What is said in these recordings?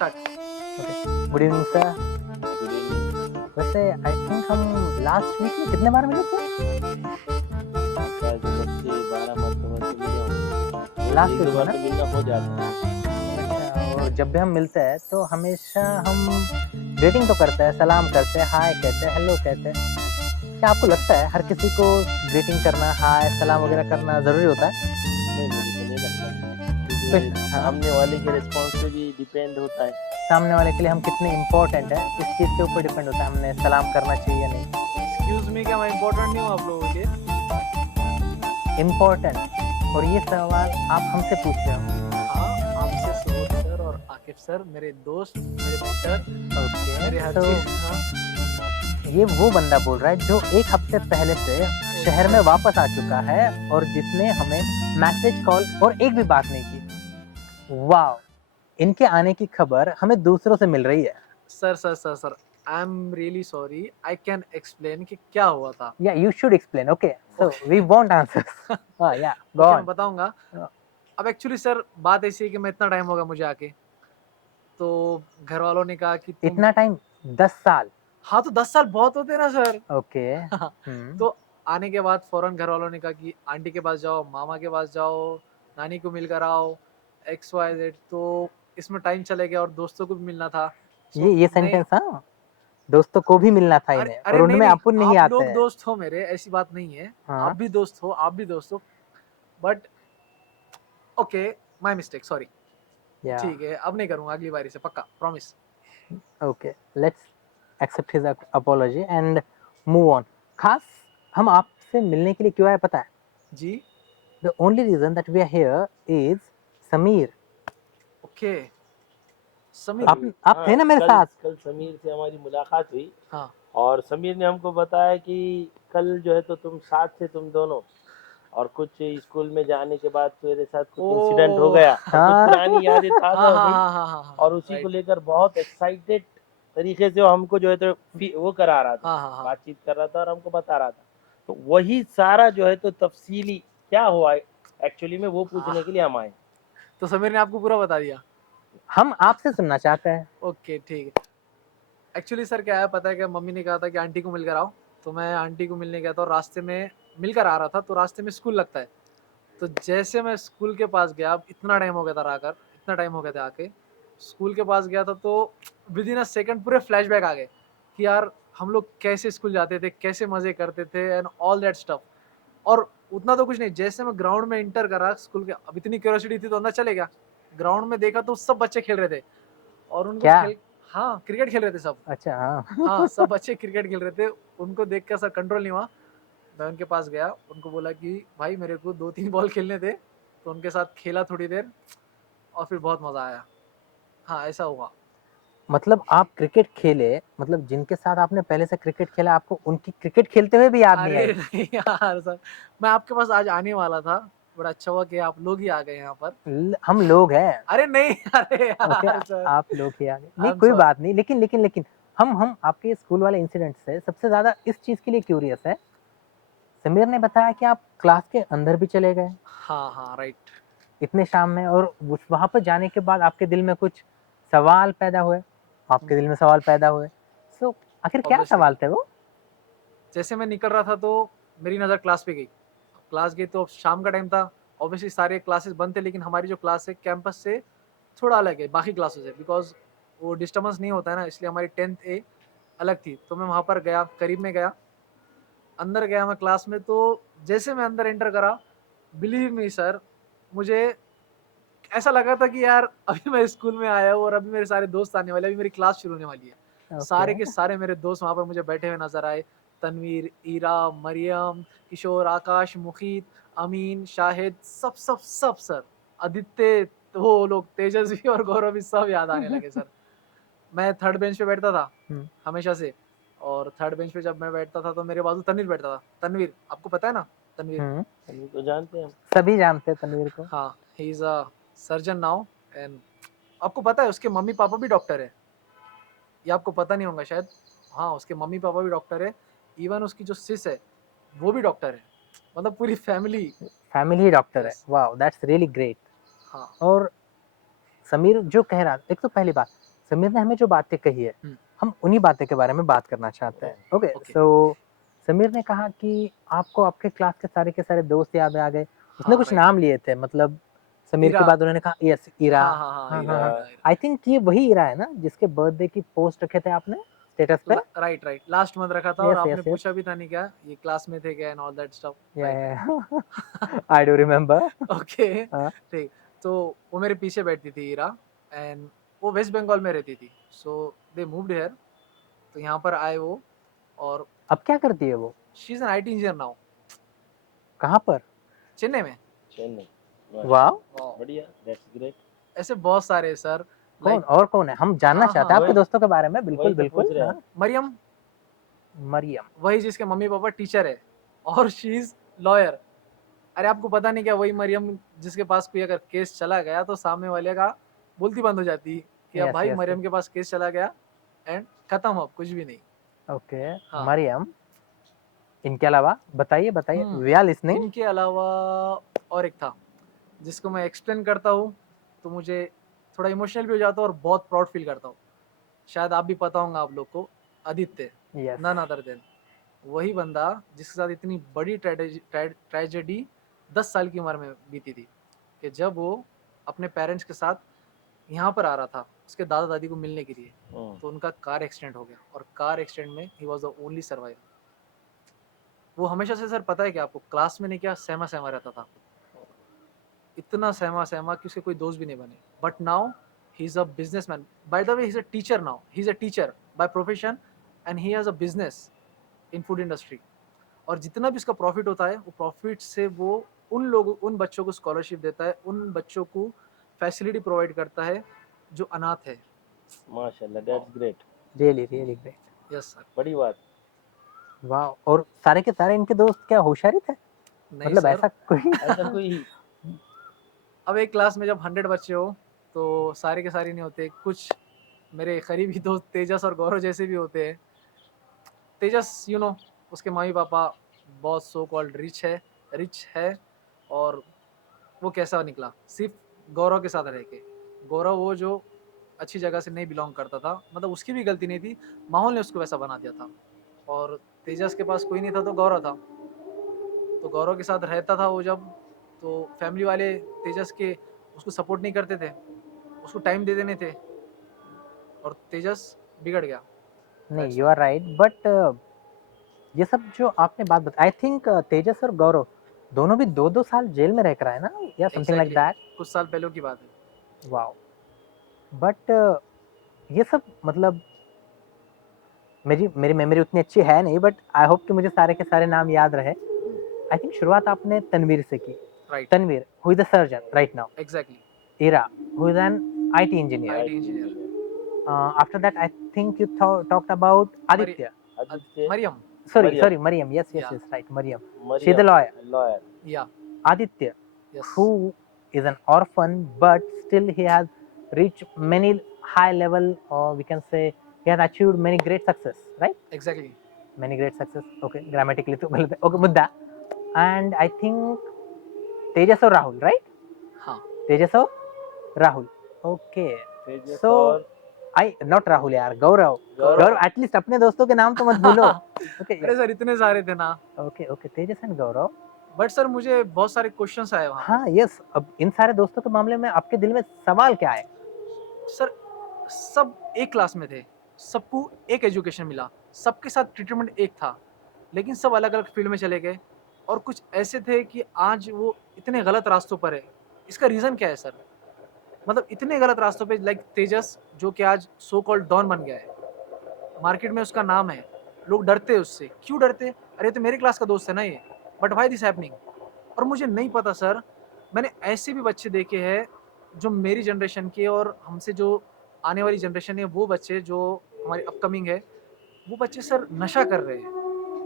Start. Okay, good evening sir. Good evening. वैसे I think हम last week में कितने बार मिले थे? शायद 10 से 12 मरतबा तो मिले होंगे। लास्ट एक दो वीक में बार ना? तो मिलना हो जाता है। अच्छा, और जब भी हम मिलते हैं तो हमेशा हम ग्रीटिंग तो करते हैं, सलाम करते हैं, हाय कहते हैं, हेलो कहते हैं। क्या आपको लगता है हर किसी को ग्रीटिंग करना, हाय, सलाम वगैरह करना ज़रूरी होता है? नहीं, मुझे तो नहीं लगता, स्पेश क्योंकि हाँ, सामने वाले के रिस्पॉन्स पे भी डिपेंड होता है। सामने वाले के लिए हम कितने इम्पोर्टेंट हैं, इस चीज़ के ऊपर डिपेंड होता है हमने सलाम करना चाहिए या नहीं। एक्सक्यूज मी, क्या मैं इंपॉर्टेंट नहीं हूँ आप लोगों के? इम्पोर्टेंट, और ये सवाल आप हमसे पूछ रहे हो। हाँ, आपसे सुबोध सर और आकिब सर मेरे दोस्त, मेरे बेटर, मेरे ओके, हर तो चीज। हाँ, ये वो बंदा बोल रहा है जो एक हफ्ते पहले से शहर में वापस आ चुका है और जिसने हमें मैसेज, कॉल और एक भी बात नहीं की। वाह, इनके आने की खबर हमें दूसरों से मिल रही है। Sir I am really sorry. I can explain कि क्या हुआ था। या you should explain. Okay, so we want answers. हां, या गो ओके, ऑन। मैं बताऊंगा। हाँ। अब एक्चुअली सर बात ऐसी है कि मैं इतना टाइम हो गया मुझे आके, तो घर वालों ने कहा कि तुम। इतना टाइम? 10 साल? हाँ, तो 10 साल बहुत होते हैं ना सर। ओके। हम्म। तो आने के बाद फौरन घर वालों ने कहा कि आंटी के पास जाओ, मामा के पास जाओ, नानी को मिलकर आओ, एक्स वाई जेड। तो इसमें टाइम चले गया और दोस्तों को भी मिलना था। ये नहीं, सेंटेंस, हाँ, दोस्तों को भी मिलना था अरे इन्हें और अरे नहीं उनमें नहीं, अपन नहीं आप आते लोग हैं। दोस्त हो मेरे, ऐसी बात नहीं है। हाँ। आप भी दोस्त हो, आप भी दोस्त हो, but okay, my mistake, sorry. या ठीक है, अब नहीं करूंगा अगली बारी से, पक्का, promise. Okay, let's accept his apology and move on. खास हम आपसे मिलने के लिए क्यों आए पता है? जी। The only reason that we are here is Sameer. Okay, Sameer. आप थे हाँ, ना मेरे कल साथ? कल समीर से हमारी मुलाकात हुई हाँ, और समीर ने हमको बताया कि कल जो है तो तुम साथ थे, तुम दोनों, और कुछ स्कूल में जाने के बाद मेरे साथ कुछ इंसिडेंट हो ओ गया और कुछ हाँ। पुरानी यादें ताज़ा हाँ हो हाँ गई, हाँ हाँ हाँ हाँ, और उसी को राइट। लेकर बहुत एक्साइटेड तरीके से वो हमको जो है तो वो करा रहा था, हाँ हाँ हाँ। बातचीत कर रहा था और हमको बता रहा था। तो वही सारा जो है तो तफसीली क्या हुआ एक्चुअली में वो पूछने के लिए हम आए। तो समीर ने आपको पूरा बता दिया? हम आपसे सुनना चाहते हैं। ओके, ठीक है। एक्चुअली सर क्या है पता है, क्या मम्मी ने कहा था कि आंटी को मिलकर आओ। तो मैं आंटी को मिलने गया था और रास्ते में मिलकर आ रहा था, तो रास्ते में स्कूल लगता है। तो जैसे मैं स्कूल के पास गया, अब इतना टाइम हो गया था आकर, इतना टाइम हो गया था आके, स्कूल के पास गया था तो विद इन अ सेकंड पूरे फ्लैशबैक आ गए कि यार हम लोग कैसे स्कूल जाते थे, कैसे मजे करते थे एंड ऑल दैट स्टफ। और उतना तो कुछ नहीं, जैसे मैं ग्राउंड में इंटर करा स्कूल के, अब इतनी क्यूरियोसिटी थी तो अंदर चले गया। ग्राउंड में देखा तो सब बच्चे खेल रहे थे और उनको क्या? खेल, हाँ, क्रिकेट खेल रहे थे सब। अच्छा, हाँ। हाँ, सब बच्चे क्रिकेट खेल रहे थे। उनको देख कर सर कंट्रोल नहीं हुआ। मैं उनके पास गया, उनको बोला कि भाई मेरे को 2-3 बॉल खेलने दे। तो उनके साथ खेला थोड़ी देर और फिर बहुत मजा आया। हाँ, ऐसा हुआ। मतलब आप क्रिकेट खेले, मतलब जिनके साथ आपने पहले से क्रिकेट खेला आपको उनकी क्रिकेट खेलते हुए भी याद नहीं अरे आई? नहीं यार सर, मैं आपके पास आज आने वाला था। बड़ा अच्छा हुआ कि आप लोग ही आ गए यहाँ पर। हम लोग हैं। अरे नहीं, अरे ओके, यार सर, आप लोग ही आ गए। आई नहीं, एम कोई सॉरी। बात नहीं, लेकिन हम आपके स्कूल वाले इंसिडेंट से सबसे ज्यादा इस चीज के लिए क्यूरियस है। समीर ने बताया कि आप क्लास के अंदर भी चले गए हाँ हाँ, राइट। इतने शाम में, और वहां पर जाने के बाद आपके दिल में कुछ सवाल पैदा हुए। आपके दिल में सवाल पैदा हुए। सो आखिर क्या ऑब्वियसली, सवाल थे वो? जैसे मैं निकल रहा था तो मेरी नज़र क्लास पे गई। क्लास गई तो शाम का टाइम था। ऑब्वियसली सारे क्लासेस बंद थे, लेकिन हमारी जो क्लास है कैंपस से थोड़ा अलग है बाकी क्लासेस से, बिकॉज वो डिस्टर्बेंस नहीं होता है ना, इसलिए हमारी 10th ए अलग थी। तो मैं वहाँ पर गया, करीब में गया, अंदर गया मैं क्लास में। तो जैसे मैं अंदर एंटर करा, बिलीव मी सर, मुझे ऐसा लगा था कि यार अभी मैं स्कूल में आया हूँ और अभी मेरे सारे दोस्त आने वाले, अभी मेरी क्लास शुरू होने वाली है। ओके। सारे के सारे मेरे दोस्त वहाँ पर मुझे बैठे हुए नजर आए। तनवीर, ईरा, मरियम, किशोर, आकाश, मुखीत, अमीन, शाहिद, सब सब सब सर, आदित्य, तो वो लोग तेजस्वी और गौरव भी सब याद आने लगे सर। मैं थर्ड बेंच पे बैठता था हमेशा से, और थर्ड बेंच पे जब मैं बैठता था तो मेरे बाजू तनवीर बैठता था। तनवीर आपको पता है ना? तनवीर, हम तो जानते हैं। सभी जानते हैं तनवीर को। हाँ, he is a surgeon now. And आपको पता है उसके मम्मी पापा भी डॉक्टर है, ये आपको पता नहीं होगा शायद। हाँ, उसके मम्मी पापा भी डॉक्टर है। इवन उसकी जो सिस है वो भी डॉक्टर है, मतलब पूरी फैमिली। फैमिली ही डॉक्टर है। Yes. Wow, that's really great. हाँ और समीर जो कह रहा, एक तो पहली बात, समीर ने हमें जो बातें कही है हम्म। हम उन्हीं बातें के बारे में बात करना चाहते हैं। Okay Okay. सो समीर ने कहा कि आपको आपके क्लास के सारे दोस्त याद आ गए। उसने हाँ, कुछ right. नाम लिए थे, मतलब समीर के इरा। बाद उन्होंने कहा यस इरा। हाँ हाँ हाँ हाँ इरा हाँ हाँ इरा। इरा इरा आई थिंक ये वही इरा है ना जिसके बर्थडे की पोस्ट रखे थे आपने स्टेटस पे। राइट राइट लास्ट मंथ रखा था और यस आपने यस यस पूछा भी था नहीं क्या ये क्लास में थे क्या and all that stuff. Right I do remember. Okay हाँ ठीक। तो वो मेरे पीछे बैठती थी इरा एंड वो वेस्ट बंगाल में रहती थी सो दे मूव्ड हियर तो यहाँ पर आए वो और अब क्या करती है वो, she is an IT engineer now कहाँ पर? चेन्नई में। चेन्नई। वाह Wow. बढ़िया, दैट्स ग्रेट। ऐसे बहुत सारे सर कौन लाइक और कौन है, हम जानना हाँ चाहते हैं हाँ आपके वही दोस्तों के बारे में। बिल्कुल वही तो पूछ बिल्कुल रहे हैं। हाँ। मरियम मरियम वही जिसके मम्मी पापा टीचर है और शी इज लॉयर। अरे आपको पता नहीं क्या वही मरियम जिसके पास कोई अगर केस चला गया तो सामने वाले का बोलती बंद हो जाती कि अब यस भाई यस मरियम के पास केस चला गया एंड खत्म अब कुछ भी नहीं। ओके हाँ मरियम। इनके अलावा बताइए बताइए, वी आर लिसनिंग। इनके अलावा और एक था जिसको मैं एक्सप्लेन करता हूँ तो मुझे थोड़ा इमोशनल भी हो जाता हूँ और बहुत प्राउड फील करता हूँ। शायद आप भी पता होगा आप लोग को Aditya yes none other than वही बंदा जिसके साथ इतनी बड़ी ट्रेजेडी 10 साल की उम्र में बीती थी कि जब वो अपने पेरेंट्स के साथ यहाँ पर आ रहा था उसके दादा दादी को मिलने के लिए तो उनका कार एक्सीडेंट हो गया और कार एक्सीडेंट में he was the only survivor. वो हमेशा से सर पता है कि आपको क्लास में नहीं क्या सहमा सहमा रहता था इतना सहमा सहमा कि उसके कोई दोस्त भी नहीं बने but now he is a businessman by the way he is a teacher now he is a teacher by profession and he has a business in food industry और जितना भी उसका प्रॉफिट होता है वो प्रॉफिट से वो उन बच्चों को स्कॉलरशिप देता है उन बच्चों को फैसिलिटी प्रोवाइड करता है जो अनाथ है। माशाल्लाह, that's great. Really really great. Yes sir. बड़ी बात। वाह, और सारे के सारे इनके दोस्त क्या होशियारी थे, नहीं मतलब सर ऐसा कोई ऐसा कोई अब एक क्लास में जब 100 बच्चे हो तो सारे के सारे नहीं होते कुछ मेरे करीबी दोस्त तेजस और गौरव जैसे भी होते हैं। तेजस उसके मम्मी पापा बहुत सो कॉल्ड रिच है और वो कैसा निकला सिर्फ गौरव के साथ रह के। गौरव वो जो अच्छी जगह से नहीं बिलोंग करता था मतलब उसकी भी गलती नहीं थी माहौल ने उसको वैसा बना दिया था और तेजस के पास कोई नहीं था तो गौरव था तो गौरव के साथ रहता था वो जब तो फैमिली वाले तेजस के उसको सपोर्ट नहीं करते थे उसको टाइम दे देने थे और तेजस बिगड़ गया। नहीं That's you why. Are right but ये सब जो आपने बात बताई आई थिंक तेजस और गौरव दोनों भी 2-2 साल जेल में रह कर आए ना, या समथिंग लाइक Exactly. दैट। कुछ साल पहले की बात है। वाओ, बट ये सब मतलब मेरी मेरी मेमोरी उतनी अच्छी है नहीं, बट आई होप कि मुझे सारे के सारे नाम याद रहे। आई थिंक शुरुआत आपने तनवीर से की। Right Tanveer who is the surgeon right now, exactly Ira who is an IT engineer, IT engineer after that I think you talked about Mari Aditya, Aditya, Mariam sorry Mariam, yes Yeah. right Mariam, she's a Mariam lawyer. Lawyer. Yeah Aditya yes who is an orphan but still he has reached many high level, or we can say he has achieved many great success, right? Exactly Many great success, okay grammatically तो गलत है, okay मुद्दा। and I think तेजस और Rahul, right? हाँ तेजस और Rahul, okay तेजस so और I not Rahul यार, गौरव गौरव। गौरव at least अपने दोस्तों के नाम तो मत भूलो। okay अरे सर इतने सारे थे ना okay okay Tejas and Gaurav. But sir मुझे बहुत सारे क्वेश्चंस आए वहाँ हाँ यस, अब इन सारे दोस्तों के मामले में आपके दिल में सवाल क्या है? पर सर सब एक क्लास में थे सबको एक एजुकेशन मिला सबके साथ ट्रीटमेंट एक था लेकिन सब अलग अलग फील्ड में चले गए और कुछ ऐसे थे कि आज वो इतने गलत रास्तों पर है। इसका रीज़न क्या है सर मतलब इतने गलत रास्तों पे लाइक तेजस जो कि आज सो कॉल्ड डॉन बन गया है मार्केट में उसका नाम है लोग डरते हैं उससे क्यों डरते अरे तो मेरे क्लास का दोस्त है ना ये बट वाई दिस हैपनिंग। और मुझे नहीं पता सर मैंने ऐसे भी बच्चे देखे हैं जो मेरी जनरेशन के और हमसे जो आने वाली जनरेशन है वो बच्चे जो हमारी अपकमिंग है वो बच्चे सर नशा कर रहे हैं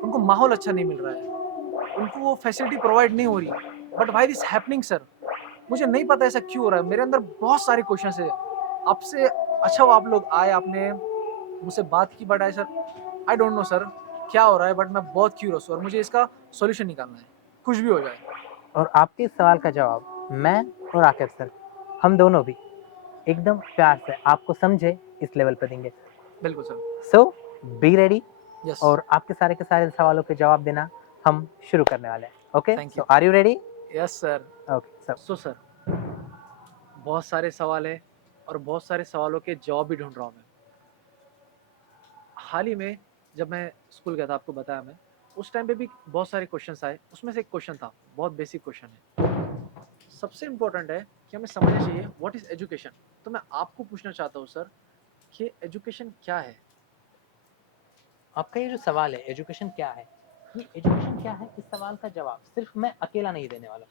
उनको माहौल अच्छा नहीं मिल रहा है उनको वो फैसिलिटी प्रोवाइड नहीं हो रही but why this happening sir मुझे नहीं पता ऐसा क्यों हो रहा है मेरे अंदर बहुत सारे क्वेश्चन है आपसे। अच्छा वो आप लोग आए आपने मुझसे बात की but I sir I don't know sir क्या हो रहा है बट मैं बहुत क्यूरियस हूँ और मुझे इसका सॉल्यूशन निकालना है कुछ भी हो जाए। और आपके इस सवाल का जवाब मैं और आकिब सर हम दोनों भी एकदम प्यार से आपको समझे इस लेवल पे देंगे। बिल्कुल sir. So be ready yes. और आपके सारे के सारे सवालों के जवाब देना हम शुरू करने वाले हैं। Okay, Thank so you. Are you ready? Yes sir. Okay, so sir, बहुत सारे सवाल है और बहुत सारे सवालों के जवाब भी ढूंढ रहा हूँ मैं। हाल ही में जब मैं स्कूल गया था, आपको बताया मैं, उस टाइम पे भी बहुत सारे क्वेश्चंस आए। उसमें से एक क्वेश्चन था, बहुत बेसिक क्वेश्चन है, सबसे इम्पोर्टेंट है कि हमें समझना चाहिए व्हाट इज एजुकेशन। तो मैं आपको पूछना चाहता हूँ सर कि एजुकेशन क्या है। आपका ये जो सवाल है एजुकेशन क्या है, ये एजुकेशन क्या है, इस सवाल का जवाब सिर्फ मैं अकेला नहीं देने वाला।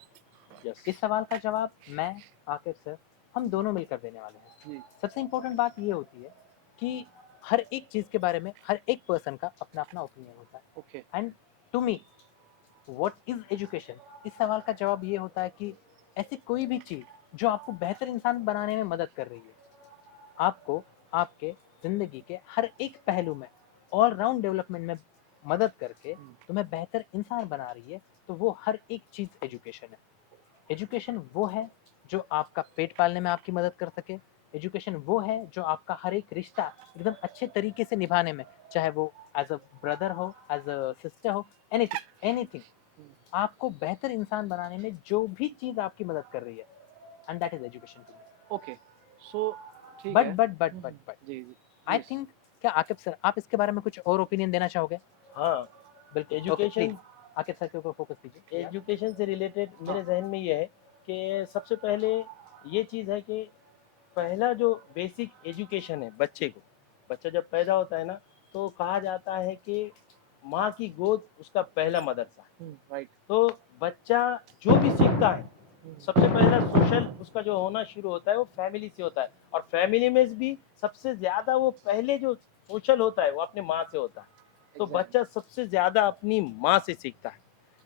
यस इस सवाल का जवाब मैं, आकिब सर, हम दोनों मिलकर देने वाले हैं। जी। सबसे इम्पोर्टेंट बात ये होती है कि हर एक चीज़ के बारे में हर एक पर्सन का अपना अपना ओपिनियन होता है। Okay. And to me what is education, इस सवाल का जवाब ये होता है कि ऐसी कोई भी चीज़ जो आपको बेहतर इंसान बनाने में मदद कर रही है, आपको आपके ज़िंदगी के हर एक पहलू में ऑल राउंड डेवलपमेंट में मदद करके तुम्हें बेहतर इंसान बना रही है, तो वो हर एक चीज़ एजुकेशन है। एजुकेशन वो है जो आपका पेट पालने में आपकी मदद कर सके। एजुकेशन वो है जो आपका हर एक रिश्ता एकदम अच्छे तरीके से निभाने में, चाहे वो एज अ ब्रदर हो, एज अ सिस्टर हो, एनीथिंग एनीथिंग, आपको बेहतर इंसान बनाने में जो भी चीज़ आपकी मदद कर रही है, and that is education to me. Okay. So ठीक बट है। बट बट बट बट जी जी। I please. थिंक, क्या आकिब सर आप इसके बारे में कुछ और ओपिनियन देना चाहोगे? हाँ बिल्कुल, okay education please Aqib sir के ऊपर फोकस कीजिए। एजुकेशन से रिलेटेड हाँ। मेरे जहन में ये है कि सबसे पहले ये चीज़ है कि पहला जो बेसिक एजुकेशन है बच्चे को, बच्चा जब पैदा होता है ना तो कहा जाता है कि माँ की गोद उसका पहला मदरसा है। राइट। तो बच्चा जो भी सीखता है सबसे पहला सोशल उसका जो होना शुरू होता है वो फैमिली से होता है, और फैमिली में भी सबसे ज़्यादा वो पहले जो सोशल होता है वो अपने माँ से होता है। तो Exactly. बच्चा सबसे ज़्यादा अपनी माँ से सीखता है,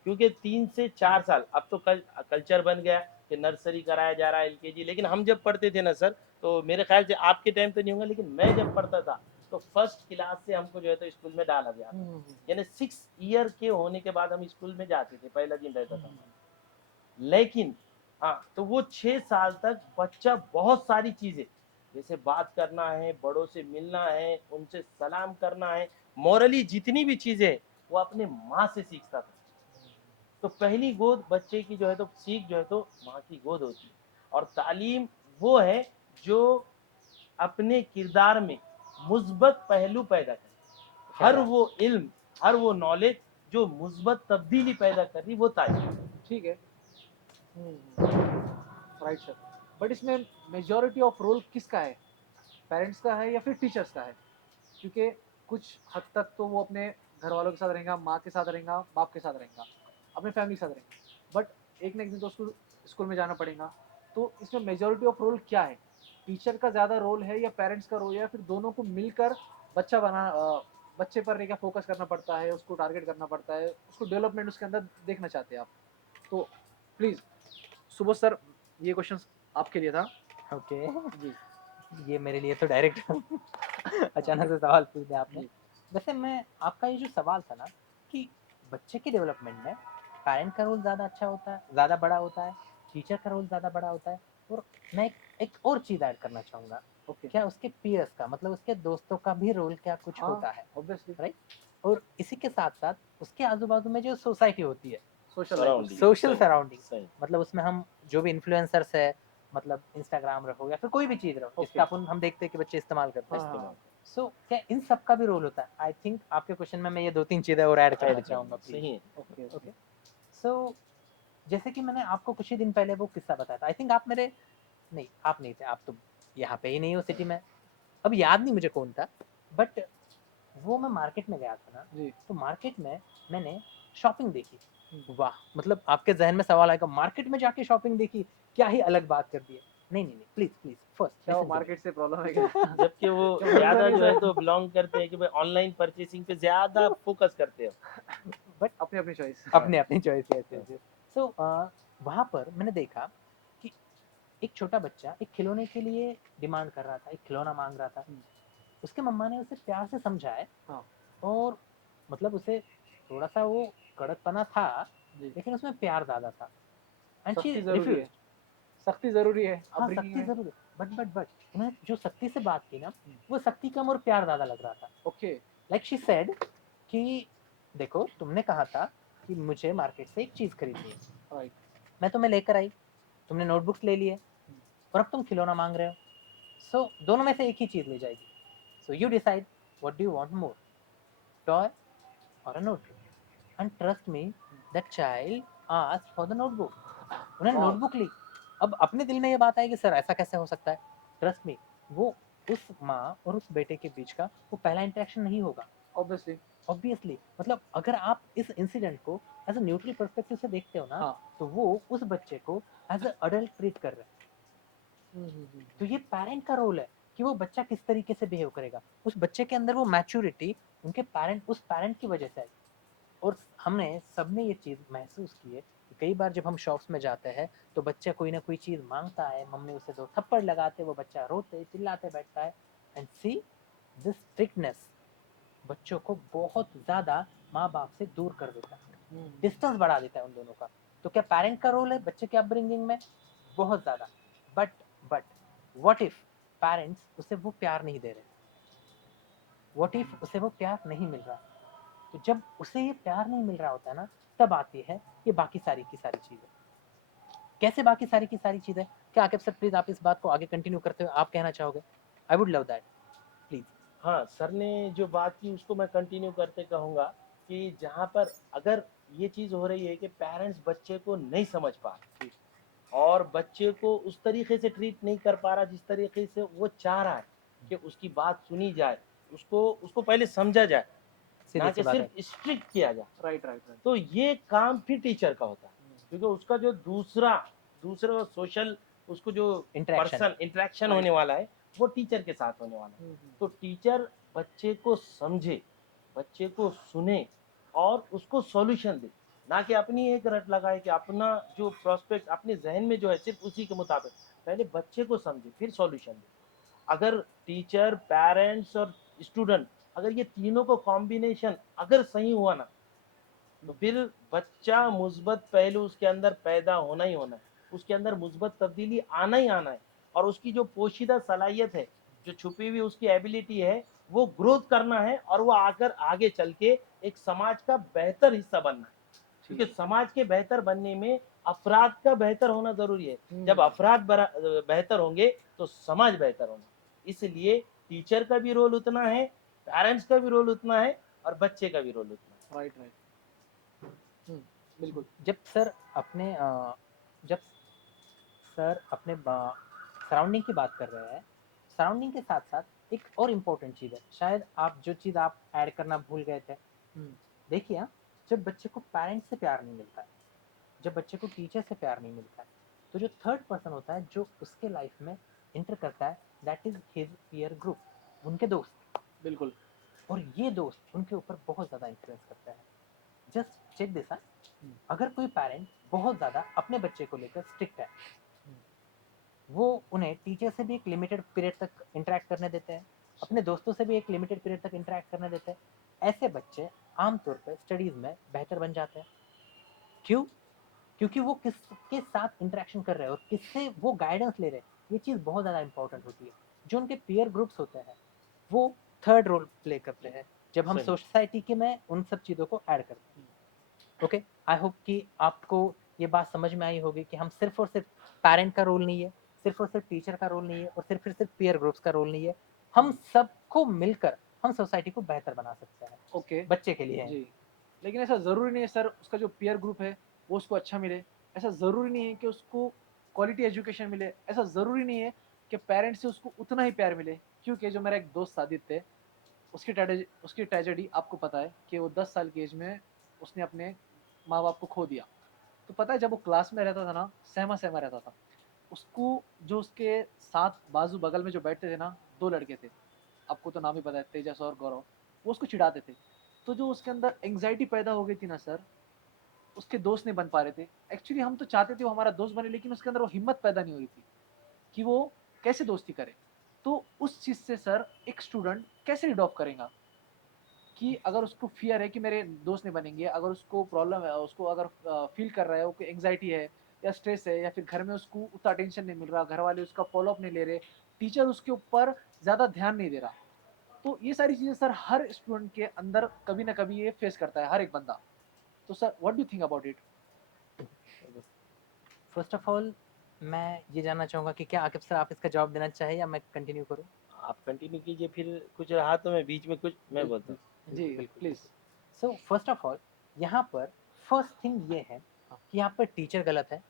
क्योंकि 3 से 4 साल अब तो कल्चर बन गया कि नर्सरी कराया जा रहा है, एलकेजी, लेकिन हम जब पढ़ते थे ना सर, तो मेरे ख्याल से आपके टाइम तो नहीं होगा, लेकिन मैं जब पढ़ता था तो फर्स्ट क्लास से हमको जो है तो स्कूल में डाला गया था, यानी 6 ईयर के होने के बाद हम स्कूल में जाते थे, पहला दिन रहता था हमारा। लेकिन हाँ, तो वो 6 साल तक बच्चा बहुत सारी चीजें, जैसे बात करना है, बड़ों से मिलना है, उनसे सलाम करना है, मॉरली जितनी भी चीजें वो अपने माँ से सीखता था। तो पहली गोद बच्चे की जो है तो सीख जो है तो माँ की गोद होती है। और तालीम वो है जो अपने किरदार में मुस्बत पहलू पैदा करे, क्या हर बात। वो इल्म, हर वो नॉलेज जो मुस्बत तब्दीली पैदा कर रही वो तालीम। ठीक है। Right sir. बट इसमें मेजॉरिटी ऑफ रोल किसका है, पेरेंट्स का है या फिर टीचर्स का है? क्योंकि कुछ हद तक तो वो अपने घर वालों के साथ रहेगा, माँ के साथ रहेगा, बाप के साथ रहेगा, अपने फैमिली के साथ रहेगा, बट एक ना एक दिन तो उसको स्कूल में जाना पड़ेगा। तो इसमें मेजॉरिटी ऑफ रोल क्या है, टीचर का ज़्यादा रोल है या पेरेंट्स का रोल है, या फिर दोनों को मिलकर बच्चा बच्चे पर क्या फोकस करना पड़ता है, उसको टारगेट करना पड़ता है, उसको डेवलपमेंट उसके अंदर देखना चाहते हैं आप? तो प्लीज़ सुबोध सर, ये क्वेश्चन आपके लिए था। ओके, जी। ये मेरे लिए तो डायरेक्ट अचानक से सवाल पूछ दिया आपने। जी। वैसे मैं, आपका ये जो सवाल था ना कि बच्चे के डेवलपमेंट में पेरेंट का रोल ज़्यादा अच्छा होता है, ज़्यादा बड़ा होता है, टीचर का रोल ज़्यादा बड़ा होता है, और मैं एक और चीज़ ऐड करना चाहूँगा, ओके। क्या उसके पीयर्स का, मतलब उसके दोस्तों का भी रोल क्या कुछ हाँ, होता है, ऑब्वियसली। राइट? और इसी के साथ-साथ उसके आजू-बाजू में जो सोसाइटी होती है, सोशल लाइफ उसकी। सराउंडिंग सोशल सही सराउंडिंग, सही। मतलब उसमें हम जो भी इन्फ्लुएंसर्स है, मतलब इंस्टाग्राम रहो या फिर कोई भी चीज़ रहो ओके। जिसका अपन हम देखते हैं कि बच्चे इस्तेमाल करते हैं। हाँ हाँ इस्तेमाल हाँ। सो क्या इन सब का भी रोल होता है? आई थिंक आपके क्वेश्चन में मैं ये 2-3 चीज़ें और ऐड करना ऐड चाहूँगा करना प्लीज़। सही है। Okay okay. ओके, सो जैसे कि मैंने आपको कुछ ही दिन पहले वो किस्सा बताया था, आई थिंक आप मेरे, नहीं आप नहीं थे, आप तो यहाँ पे ही नहीं हो सिटी में, अब याद नहीं मुझे कौन था, बट वो मैं मार्केट में गया था ना, जी। तो मार्केट में मैंने शॉपिंग देखी। हम्म। वाह! मतलब आपके ज़हन में सवाल आएगा, मार्केट में जाके शॉपिंग देखी, क्या ही अलग बात कर दी है। नहीं, नहीं, नहीं, प्लीज़, प्लीज़ फर्स्ट क्या वो लिसन टू मी। मार्केट से प्रॉब्लम है क्या? जबकि वो क्या मिलता ज़्यादा नहीं जो है सर? तो बिलोंग करते हैं कि भाई ऑनलाइन परचेसिंग पे ज़्यादा फोकस करते हो। बट अपनी अपनी चॉइस। हाँ अपनी-अपनी चॉइस, यस, हाँ। Yes, yes. सो वहाँ पर मैंने देखा कि एक छोटा बच्चा एक खिलौने के लिए डिमांड कर रहा था, एक खिलौना माँग रहा था। उसके मम्मा ने उसे प्यार से समझाया, हाँ। और मतलब उसे थोड़ा-सा वो कड़कपना था, जी। लेकिन उसमें प्यार ज़्यादा था, एंड शी सख्ती जरूरी है। रिफ्यूज्ड। सख्ती जरूरी है हाँ अपब्रिंगिंग सख्ती में। जरूर है, बट उन्होंने जो सख्ती से बात की ना, हम्म, वो सख्ती कम और प्यार ज्यादा लग रहा था। ओके। लाइक शी सेड कि देखो तुमने कहा था कि मुझे मार्केट से एक चीज खरीदनी है, राइट। मैं तुम्हें लेकर आई, तुमने नोटबुक्स ले लिए, और अब तुम खिलौना मांग रहे हो, सो दोनों में से एक ही चीज ले जाएगी। So you decide what do you want more, toy और a notebook. And trust me, that child asked for the notebook. उन्होंने वाह। नोटबुक ली। अब अपने दिल में ये बात आई कि सर ऐसा कैसे हो सकता है। ट्रस्ट मी, वो उस माँ और उस बेटे के बीच का वो पहला इंटरेक्शन नहीं होगा। ऑब्वियसली। ऑब्वियसली, मतलब अगर आप इस इंसिडेंट को एज अ न्यूट्रल पर्सपेक्टिव से देखते हो ना, हाँ। तो वो उस बच्चे को एज अ अडल्ट ट्रीट कर रहे हैं। तो ये पेरेंट का रोल है कि वो बच्चा किस तरीके से बिहेव करेगा। उस बच्चे के अंदर वो मैच्योरिटी उनके पेरेंट, उस पेरेंट की वजह से आई। और हमने सबने ये चीज महसूस की है कि कई बार जब हम शॉप्स में जाते हैं तो बच्चा कोई ना कोई चीज मांगता है, मम्मी उसे दो थप्पड़ लगाते, वो बच्चा रोते चिल्लाते बैठता है। एंड सी, दिस स्ट्रिक्टनेस बच्चों को बहुत ज्यादा माँ बाप से दूर कर देता है, डिस्टेंस बढ़ा देता है उन दोनों का। तो क्या पेरेंट का रोल है बच्चे के अपब्रिंगिंग में? बहुत ज्यादा। But but what if parents उसे वो प्यार नहीं दे रहे, व्हाट इफ उसे वो प्यार नहीं मिल रहा? तो जब उसे ये प्यार नहीं मिल रहा होता है ना, तब आती है ये बाकी सारी की सारी चीजें। कैसे बाकी सारी की सारी चीजें? क्या आकिब सर प्लीज आप इस बात को आगे कंटिन्यू करते हुए आप कहना चाहोगे? I would love that, please. हाँ, सर ने जो बात की उसको मैं कंटिन्यू करते कहूँगा कि जहाँ पर अगर ये चीज़ हो रही है कि पेरेंट्स बच्चे को नहीं समझ पा रहे और बच्चे को उस तरीके से ट्रीट नहीं कर पा रहा जिस तरीके से वो चाह रहा है कि उसकी बात सुनी जाए, उसको उसको पहले समझा जाए, सीधी ना सी कि बात है। सिर्फ स्ट्रिक्ट किया जाए। Right right right. तो ये काम फिर टीचर का होता है, क्योंकि उसका जो दूसरा दूसरा सोशल उसको जो इंटरेक्शन। Person interaction right. होने वाला है वो टीचर के साथ होने वाला है। तो टीचर बच्चे को समझे, बच्चे को सुने और उसको सॉल्यूशन दे, ना कि अपनी एक रट लगाए कि अपना जो प्रोस्पेक्ट अपने जहन में जो है सिर्फ उसी के मुताबिक। पहले बच्चे को समझे फिर सॉल्यूशन दे। अगर टीचर, पेरेंट्स और स्टूडेंट, अगर ये तीनों को कॉम्बिनेशन अगर सही हुआ ना, तो फिर बच्चा मुस्बत पहलू उसके अंदर पैदा होना ही होना है, उसके अंदर मुस्बत तब्दीली आना ही आना है। और उसकी जो पोशीदा सलाहियत है, जो छुपी हुई उसकी एबिलिटी है, वो ग्रोथ करना है और वो आकर आगे चल के एक समाज का बेहतर हिस्सा बनना है। ठीक। क्योंकि समाज के बेहतर बनने में अफराद का बेहतर होना जरूरी है। जब अफराद बेहतर होंगे तो समाज बेहतर होगा। इसलिए टीचर का भी रोल उतना है, पेरेंट्स का भी रोल उतना है और बच्चे का भी रोल उतना है। Right right. बिल्कुल। जब सर अपने जब सर अपने सराउंडिंग की बात कर रहे हैं, सराउंडिंग के साथ साथ एक और इम्पोर्टेंट चीज़ है, शायद आप जो चीज़ आप ऐड करना भूल गए थे। देखिए जब बच्चे को पेरेंट्स से प्यार नहीं मिलता है, जब बच्चे को टीचर से प्यार नहीं मिलता है, तो जो थर्ड पर्सन होता है जो उसके लाइफ में इंटर करता है, that is his peer group, उनके दोस्त। बिल्कुल। और ये दोस्त उनके ऊपर बहुत ज़्यादा इन्फ्लुएंस करते हैं। Just check this. अगर कोई पेरेंट बहुत ज़्यादा अपने बच्चे को लेकर स्ट्रिक्ट है, वो उन्हें टीचर से भी एक लिमिटेड पीरियड तक इंटरेक्ट करने देते हैं, अपने दोस्तों से भी एक लिमिटेड पीरियड तक इंटरेक्ट करने देते हैं, ऐसे बच्चे आमतौर पर स्टडीज में बेहतर बन जाते हैं। क्यों? क्योंकि वो किसके साथ इंटरेक्शन कर रहे हैं और किससे वो गाइडेंस ले रहे हैं, ये चीज़ बहुत ज़्यादा इंपॉर्टेंट होती है। जो उनके पीयर ग्रुप्स होते हैं वो थर्ड रोल प्ले करते हैं जब हम सही। सोसाइटी के में उन सब चीज़ों को ऐड करते हैं। ओके, आई होप कि आपको ये बात समझ में आई होगी कि हम सिर्फ और सिर्फ पेरेंट का रोल नहीं है, सिर्फ और सिर्फ टीचर का रोल नहीं है, और सिर्फ और सिर्फ पीयर ग्रुप्स का रोल नहीं है। हम सबको मिलकर हम सोसाइटी को बेहतर बना सकते हैं, ओके। बच्चे के लिए है। जी। लेकिन ऐसा ज़रूरी नहीं है सर उसका जो पीयर ग्रुप है वो उसको अच्छा मिले। ऐसा ज़रूरी नहीं है कि उसको क्वालिटी एजुकेशन मिले। ऐसा ज़रूरी नहीं है कि पेरेंट्स से उसको उतना ही प्यार मिले। क्योंकि जो मेरा एक दोस्त साजिद थे, उसकी ट्रेजेडी आपको पता है कि वो 10 साल की एज में उसने अपने माँ बाप को खो दिया। तो पता है जब वो क्लास में रहता था ना, सहमा सहमा रहता था। उसको जो उसके साथ बाजू बगल में जो बैठते थे ना, 2 लड़के थे, आपको तो नाम ही पता है, तेजस और गौरव। वो उसको चिढ़ाते थे। तो जो उसके अंदर एंग्जाइटी पैदा हो गई थी ना सर, उसके दोस्त नहीं बन पा रहे थे। एक्चुअली हम तो चाहते थे वो हमारा दोस्त बने, लेकिन उसके अंदर वो हिम्मत पैदा नहीं हो रही थी कि वो कैसे दोस्ती करे। तो उस चीज़ से सर एक स्टूडेंट कैसे रिडॉप करेगा कि अगर उसको फियर है कि मेरे दोस्त नहीं बनेंगे, अगर उसको प्रॉब्लम है, उसको अगर फील कर रहा है, उसको एंग्जाइटी है, या स्ट्रेस है या फिर घर में उसको उतना अटेंशन नहीं मिल रहा, घर वाले उसका फॉलो अप नहीं ले रहे, टीचर उसके ऊपर ज़्यादा ध्यान नहीं दे रहा। तो ये सारी चीज़ें सर हर स्टूडेंट के अंदर कभी ना कभी ये फेस करता है, हर एक बंदा। तो sir what do you think about it? First of all मैं ये जानना चाहूँगा कि क्या आकिब सर आप इसका जवाब देना चाहें या मैं कंटिन्यू करूँ? आप कंटिन्यू कीजिए, फिर कुछ रहा तो मैं बीच में कुछ मैं बोलता हूँ। जी, बिल्कुल, बिल्कुल, please. So first of all यहाँ पर फर्स्ट थिंग ये है कि यहाँ पर टीचर गलत है।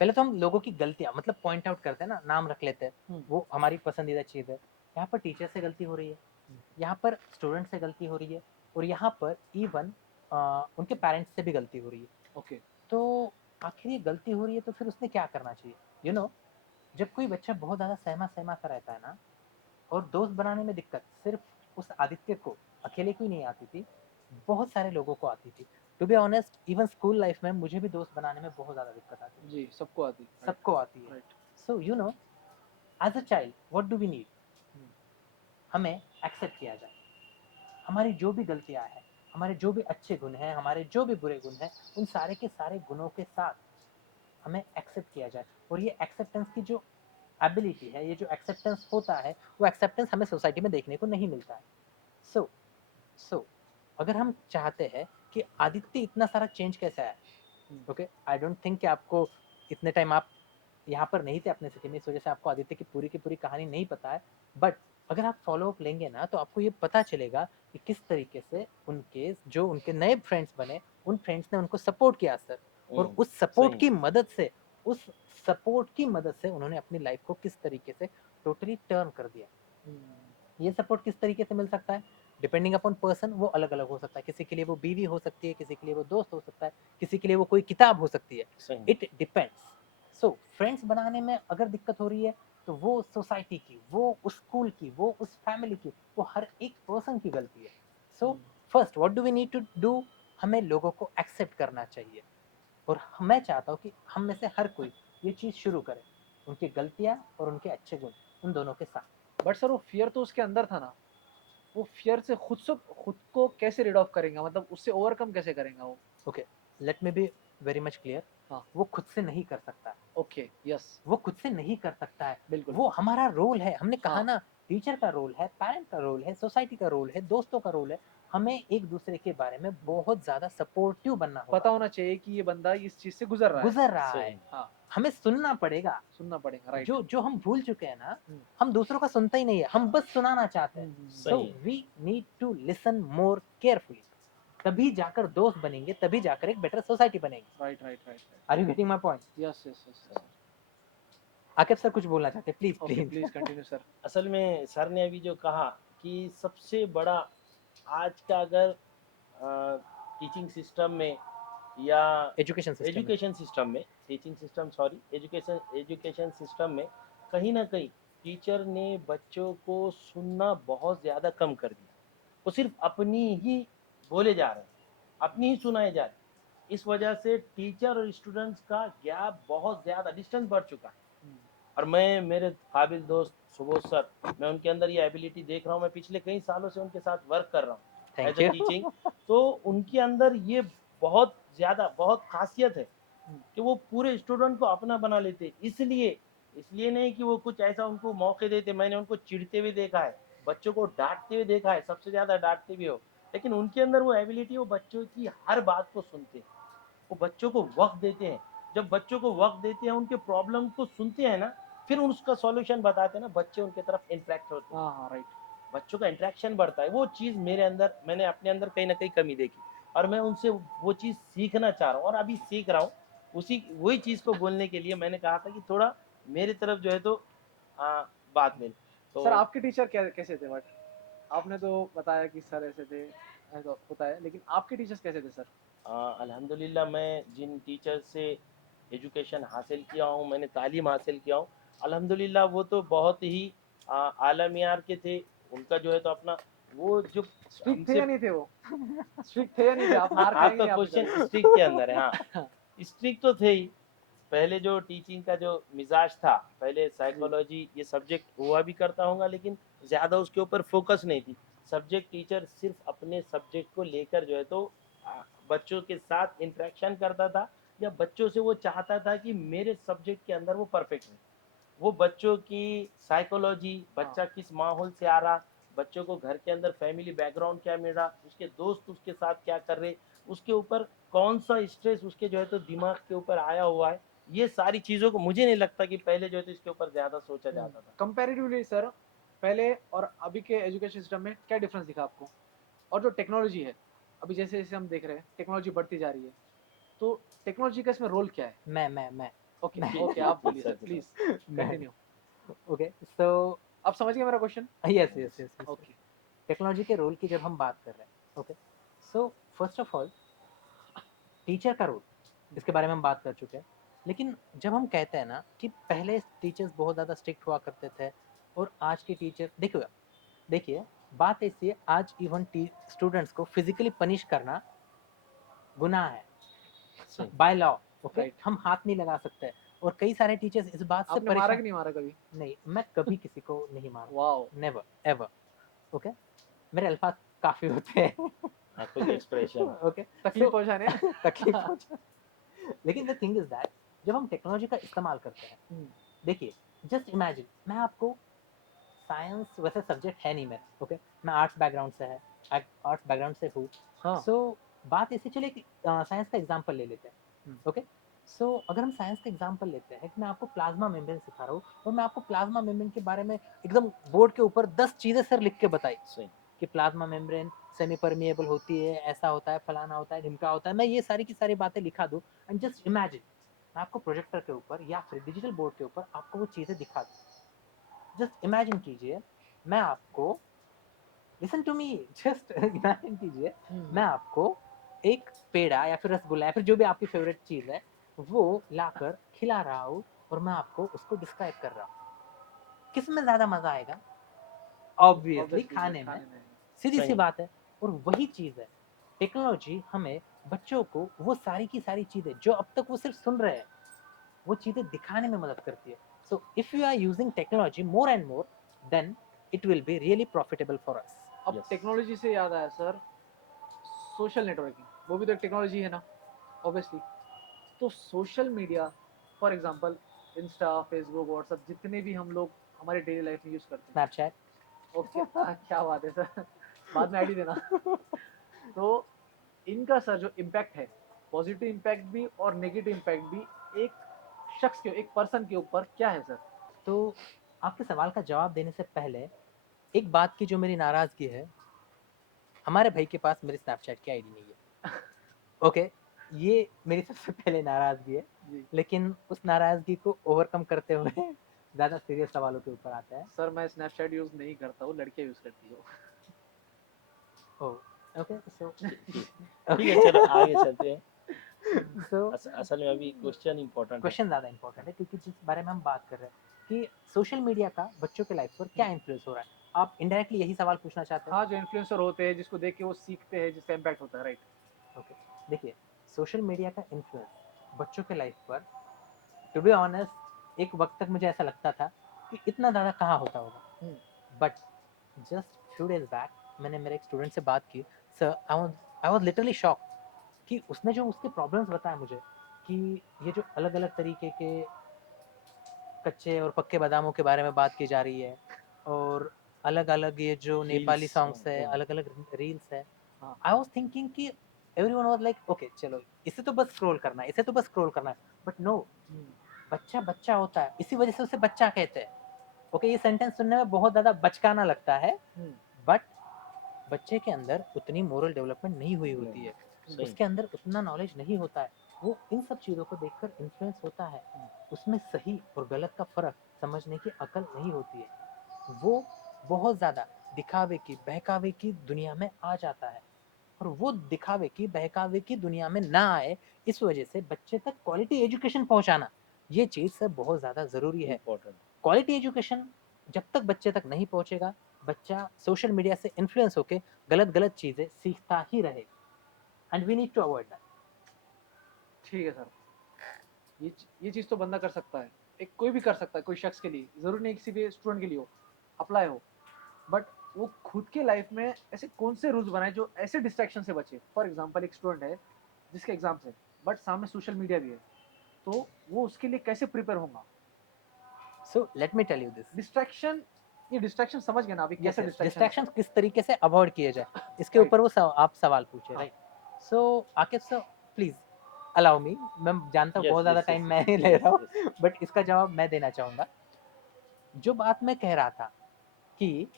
पहले तो हम लोगों की गलतियाँ मतलब पॉइंट आउट करते हैं ना, नाम रख लेते हैं, हुँ, वो हमारी पसंदीदा चीज़ है। यहाँ पर टीचर से गलती हो रही है, यहाँ पर स्टूडेंट से गलती हो रही है और यहाँ पर इवन उनके पेरेंट्स से भी गलती हो रही है। ओके। तो आखिर ये गलती हो रही है तो फिर उसने क्या करना चाहिए? यू नो जब कोई बच्चा बहुत ज़्यादा सहमा-सहमा सा रहता है ना और दोस्त बनाने में दिक्कत सिर्फ उस आदित्य को अकेले को ही नहीं आती थी, बहुत सारे लोगों को आती थी। To be honest even school life में मुझे भी दोस्त बनाने में बहुत ज़्यादा दिक्कत आती थी, जी, सबको आती है। राइट, सबको आती है। Right. So you know as a child what do we need? हुँ, हमें एक्सेप्ट किया जाए। हमारी जो भी गलतियाँ हैं, हमारे जो भी अच्छे गुण हैं, हमारे जो भी बुरे गुण हैं, उन सारे के सारे गुणों के साथ हमें एक्सेप्ट किया जाए और ये एक्सेप्टेंस की जो एबिलिटी है, ये जो एक्सेप्टेंस होता है, वो एक्सेप्टेंस हमें सोसाइटी में देखने को नहीं मिलता है। सो सो अगर हम चाहते हैं कि आदित्य इतना सारा चेंज कैसे आया, हुँ, ओके आई डोंट थिंक कि आपको इतने टाइम आप यहाँ पर नहीं थे अपने सिटी में, इस वजह से आपको आदित्य की पूरी कहानी नहीं पता है। बट अगर आप फॉलो अप लेंगे ना तो आपको ये पता चलेगा कि किस तरीके से उनके जो उनके नए फ्रेंड्स बने, उन फ्रेंड्स ने उनको सपोर्ट किया सर, और उस सपोर्ट सही। की मदद से उन्होंने अपनी लाइफ को किस तरीके से टोटली टर्न कर दिया। हुँ, ये सपोर्ट किस तरीके से मिल सकता है डिपेंडिंग अपॉन पर्सन, वो अलग अलग हो सकता है। किसी के लिए वो बीवी हो सकती है, किसी के लिए वो दोस्त हो सकता है, किसी के लिए वो कोई किताब हो सकती है। सही। It depends. सो फ्रेंड्स बनाने में अगर दिक्कत हो रही है तो वो सोसाइटी की, वो उस स्कूल की, वो उस फैमिली की, वो हर एक पर्सन की गलती है। So hmm, first what do we need to do? हमें लोगों को एक्सेप्ट करना चाहिए और मैं चाहता हूँ कि हम में से हर कोई ये चीज़ शुरू करे, उनकी गलतियाँ और उनके अच्छे गुण उन दोनों के साथ। बट सर वो फ़ियर तो उसके अंदर था ना, वो फ़ियर से खुद को कैसे रिड ऑफ करेगा? मतलब उससे ओवरकम कैसे करेगा वो? Okay let me be very much clear. हाँ, वो खुद से नहीं कर सकता है, ओके, यस, वो खुद से नहीं कर सकता है। बिल्कुल। वो हमारा रोल है, हमने कहा हाँ, ना, टीचर का रोल है, पेरेंट का रोल है, सोसाइटी का रोल है, दोस्तों का रोल है। हमें एक दूसरे के बारे में हुँ, बहुत ज्यादा सपोर्टिव बनना पता होगा। होना चाहिए कि ये बंदा इस चीज़ से गुज़र रहा है। गुजर रहा है, सही। हाँ, हमें सुनना पड़ेगा। सुनना पड़ेगा, राइट। जो जो हम भूल चुके हैं ना, हुँ, हम दूसरों का सुनते ही नहीं है, हम बस सुनाना चाहते हैं। सो सही है। We need to listen more carefully, तभी जाकर दोस्त बनेंगे, तभी जाकर एक बेटर सोसाइटी बनेगी। Right, right, right, right. Are you getting my point? Yes, yes, yes, सही। यस। आकिब सर कुछ बोलना चाहते हैं, please okay, please. Please continue sir. असल में सर ने अभी जो कहा कि सबसे बड़ा आज का अगर टीचिंग सिस्टम में या एजुकेशन सिस्टम में एजुकेशन सिस्टम में, teaching system sorry, education education system में कहीं ना कहीं टीचर ने बच्चों को सुनना बहुत ज़्यादा कम कर दिया। वो सिर्फ अपनी ही बोले जा रहे हैं, अपनी ही सुनाए जा रहे हैं। इस वजह से टीचर और स्टूडेंट्स का गैप बहुत ज़्यादा डिस्टेंस बढ़ चुका है। हुँ, और मैं मेरे काबिल दोस्त सुबोध सर, मैं उनके अंदर ये एबिलिटी देख रहा हूँ। मैं पिछले कई सालों से उनके साथ वर्क कर रहा हूँ as thank a you. Teaching. तो उनके अंदर ये बहुत ज़्यादा बहुत खासियत है हुँ, कि वो पूरे स्टूडेंट को अपना बना लेते। इसलिए इसलिए नहीं कि वो कुछ ऐसा उनको मौके देते। मैंने उनको चिढ़ते हुए देखा है, बच्चों को डांटते हुए देखा है, सबसे ज़्यादा डांटते भी हो। लेकिन उनके अंदर वो एबिलिटी, वो बच्चों की हर बात को सुनते हैं, वो बच्चों को वक्त देते हैं। जब बच्चों को वक्त देते हैं, उनके प्रॉब्लम को सुनते हैं ना, फिर उसका सॉल्यूशन बताते हैं ना, बच्चे उनके तरफ इंटरेक्ट होते हैं, हाँ, हाँ, राइट। बच्चों का इंटरेक्शन बढ़ता है। वो चीज़ मेरे अंदर, मैंने अपने अंदर कहीं ना कहीं कमी देखी और मैं उनसे वो चीज़ सीखना चाह रहा हूँ और अभी सीख रहा हूँ। उसी वही चीज़ को बोलने के लिए मैंने कहा था कि थोड़ा मेरी तरफ जो है तो बात मिले तो। सर आपके टीचर कैसे थे बट? आपने तो बताया कि सर ऐसे थे, ऐसा होता है, लेकिन आपके टीचर्स कैसे थे सर? अल्हम्दुलिल्लाह मैं जिन टीचर से एजुकेशन हासिल किया हूँ, मैंने तालीम हासिल किया हूँ, अल्हम्दुलिल्लाह वो तो बहुत ही आला मियार के थे। उनका जो है तो अपना वो जो स्ट्रिक्ट थे हमसे या नहीं थे वो? स्ट्रिक्ट थे या नहीं थे? आप मार खाएँगे आपका नहीं आपकी क्वेश्चन तरफ से। स्ट्रिक्ट के अंदर है। हाँ, हाँ, स्ट्रिक्ट तो थे ही। पहले जो टीचिंग का जो मिजाज था, पहले जी, साइकोलॉजी ये सब्जेक्ट हुआ भी करता होगा, लेकिन ज़्यादा उसके ऊपर फोकस नहीं थी। सब्जेक्ट टीचर सिर्फ अपने सब्जेक्ट को लेकर जो है तो बच्चों के साथ इंटरेक्शन करता था, या बच्चों से वो चाहता था कि मेरे सब्जेक्ट के अंदर वो परफेक्ट है। वो बच्चों की साइकोलॉजी, बच्चा किस माहौल से आ रहा, बच्चों को घर के अंदर फैमिली बैकग्राउंड क्या मिल रहा, उसके दोस्त उसके साथ क्या कर रहे, उसके ऊपर कौन सा स्ट्रेस उसके जो है तो दिमाग के ऊपर आया हुआ है, ये सारी चीज़ों को मुझे नहीं लगता कि पहले जो है तो इसके ऊपर ज़्यादा सोचा जाता था। कंपैरेटिवली सर, पहले और अभी के एजुकेशन सिस्टम में क्या डिफरेंस दिखा आपको? और जो टेक्नोलॉजी है, अभी जैसे-जैसे हम देख रहे हैं, टेक्नोलॉजी बढ़ती जा रही है, तो टेक्नोलॉजी का इसमें रोल क्या है? मैं ओके, मैं ओके, आप बोलिए सर सर, बताओ। प्लीज़ मैं कंटिन्यू। ओके सो आप समझ गए मेरा question? Yes yes yes yes okay. Technology के रोल की जब हम बात कर रहे हैं okay so first of all teacher का रोल इसके बारे में हम बात कर चुके हैं लेकिन जब हम कहते हैं ना कि पहले टीचर्स बहुत ज़्यादा स्ट्रिक्ट हुआ करते थे और आज के टीचर देखिए देखिए बात ऐसी है आज इवन स्टूडेंट्स को फिजिकली पनिश करना गुनाह है सही। By law okay right. हम हाथ नहीं लगा सकते और कई सारे टीचर्स इस बात से आपने मारा परेशान कि नहीं मारा कभी? नहीं मैं कभी किसी को नहीं मारा वॉव! नेवर एवर ओके मेरे अल्फाज काफी होते हैं आंखों के एक्सप्रेशन। ओके तकलीफ सो पहुँचाने? तकलीफ पहुंचा लेकिन द थिंग इज दैट जब हम टेक्नोलॉजी का इस्तेमाल करते हैं हुँ, देखिए जस्ट इमेजिन मैं आपको साइंस वैसे सब्जेक्ट है नहीं मेरा ओके मैं आर्ट्स बैकग्राउंड से है आर्ट्स बैकग्राउंड से हूँ हाँ। सो बात ऐसे चले कि साइंस का एग्जांपल ले लेते हैं हुँ, ओके सो अगर हम साइंस का एग्जांपल लेते हैं कि मैं आपको प्लाज्मा मेम्ब्रेन सिखा रहा हूँ और मैं आपको प्लाज्मा मेम्ब्रेन के बारे में एकदम बोर्ड के ऊपर 10 चीजें सर लिख के बताई सही। कि प्लाज्मा मेम्ब्रेन सेमी परमिएबल होती है ऐसा होता है फलाना होता है ढिमका होता है मैं ये सारी की सारी बातें लिखा दूं एंड जस्ट इमेजिन मैं आपको प्रोजेक्टर के ऊपर या फिर डिजिटल बोर्ड के ऊपर आपको वो चीजें दिखा दूं जस्ट इमेजिन कीजिए मैं आपको listen to me just imagine कीजिए मैं हुँ, आपको एक पेड़ा या फिर रसगुल्ला या फिर जो भी आपकी फेवरेट चीज है वो लाकर खिला रहा हूँ और मैं आपको उसको डिस्क्राइब कर रहा हूँ किस में ज्यादा मजा आएगा ऑब्वियसली ऑब्वियसली सर खाने में खाने में आएगा। सीधी सी सही। बात है और वही चीज है टेक्नोलॉजी हमें बच्चों को वो सारी की सारी चीजें जो अब तक वो सिर्फ सुन रहे हैं वो चीजें दिखाने में मदद करती है so if you are using technology more and more then it will be really profitable for us अब यस। टेक्नोलॉजी से याद आया सर, सोशल नेटवर्किंग, वो भी तो एक टेक्नोलॉजी है ना, ऑब्वियसली। तो social media for example Insta, Facebook, WhatsApp जितने भी हम लोग हमारी डेली लाइफ में यूज़ करते हैं। स्नैपचैट ओके, क्या बात है सर। बाद में आईडी देना। तो इनका सर जो इम्पैक्ट है, पॉजिटिव इम्पैक्ट भी और नेगेटिव इम्पैक्ट भी एक शख्स के, एक पर्सन के ऊपर क्या है सर? तो आपके सवाल का जवाब देने से पहले एक बात की जो मेरी नाराजगी है हमारे भाई के पास मेरी स्नैपचैट की आईडी नहीं है ओके ये मेरी सबसे पहले नाराजगी है जी। लेकिन उस नाराजगी को ओवरकम करते हुए ज्यादा सीरियस सवालों के ऊपर आता है सर मैं स्नैपचैट यूज़ नहीं करता हूँ, लड़कियाँ यूज़ करती हो। ओह ओके सो ठीक। ठीक है, ओके चलो आगे चलते हैं। सो असल में अभी क्वेश्चन इम्पोर्टेंट है। क्वेश्चन ज़्यादा इंपॉर्टेंट है क्योंकि जिस बारे में हम बात कर रहे हैं कि सोशल मीडिया का बच्चों के लाइफ पर क्या इन्फ्लुएंस हो रहा है आप इनडायरेक्टली यही सवाल पूछना चाहते हाँ, जो इन्फ्लुएंसर होते हैं, जिसको देख के वो सीखते हैं, जिसका इम्पैक्ट होता है, राइट? हैं ओके देखिए सोशल मीडिया का इन्फ्लुएंस बच्चों के लाइफ पर टू बी ऑनेस्ट एक वक्त तक मुझे ऐसा लगता था कि इतना ज़्यादा कहाँ होता होगा hmm, but just few days back मैंने मेरे एक स्टूडेंट से बात की sir I was literally shock कि उसने जो उसके प्रॉब्लम्स बताया मुझे कि ये जो अलग अलग तरीके के कच्चे और पक्के बादामों के बारे में बात की जा रही है और अलग अलग ये जो नेपाली रील्स। सॉन्ग्स है अलग अलग रील्स है हाँ। आई वॉज थिंकिंग कि एवरीवन वाज लाइक ओके चलो इसे तो बस स्क्रॉल करना है इसे तो बस स्क्रॉल करना है बट नो हुँ, बच्चा बच्चा होता है इसी वजह से उसे बच्चा कहते हैं ओके ये सेंटेंस सुनने में बहुत ज्यादा बचकाना लगता है हुँ, बट बच्चे के अंदर उतनी मोरल डेवलपमेंट नहीं हुई नहीं, होती है सही। उसके अंदर उतना नॉलेज नहीं होता है वो इन सब चीज़ों को देखकर इन्फ्लुएंस होता है उसमें सही और गलत का फर्क समझने की अकल नहीं होती है वो बहुत ज़्यादा दिखावे की बहकावे की दुनिया में आ जाता है और वो दिखावे की बहकावे की दुनिया में ना आए इस वजह से बच्चे तक क्वालिटी एजुकेशन पहुंचाना ये चीज़ सब बहुत ज़्यादा ज़रूरी है इम्पोर्टेंट। क्वालिटी एजुकेशन जब तक बच्चे तक नहीं पहुंचेगा बच्चा सोशल मीडिया से इन्फ्लुएंस होकर गलत गलत चीज़ें सीखता ही रहेगा and we need to avoid that ठीक है सर। ये चीज़ तो बंदा कर सकता है। एक कोई भी कर सकता है, कोई शख्स के लिए, ज़रूरी नहीं किसी भी स्टूडेंट के लिए हो, अप्लाई हो। बट वो खुद के लाइफ में ऐसे कौन से रूल्स बनाए जो ऐसे डिस्ट्रैक्शन से बचे? फॉर एग्ज़ाम्पल एक स्टूडेंट है, जिसके एग्ज़ाम्स है, बट सामने सोशल मीडिया भी है, तो वो उसके लिए कैसे प्रिपेयर होगा? So let me tell you this. Distraction, ये डिस्ट्रैक्शन समझ गए ना अभी कैसे डिस्ट्रैक्शन डिस्ट्रैक्शन किस तरीके से अवॉइड किए जाए, इसके राइट ऊपर वो आप सवाल पूछे, हाँ right? So Aqib sir, please allow me, मैं जानता हूँ यस बहुत ज़्यादा यस टाइम यस मैं ही ले रहा यस हूँ, यस बट इसका जवाब मैं देना चाहूँगा। जो बात मैं कह रहा था कि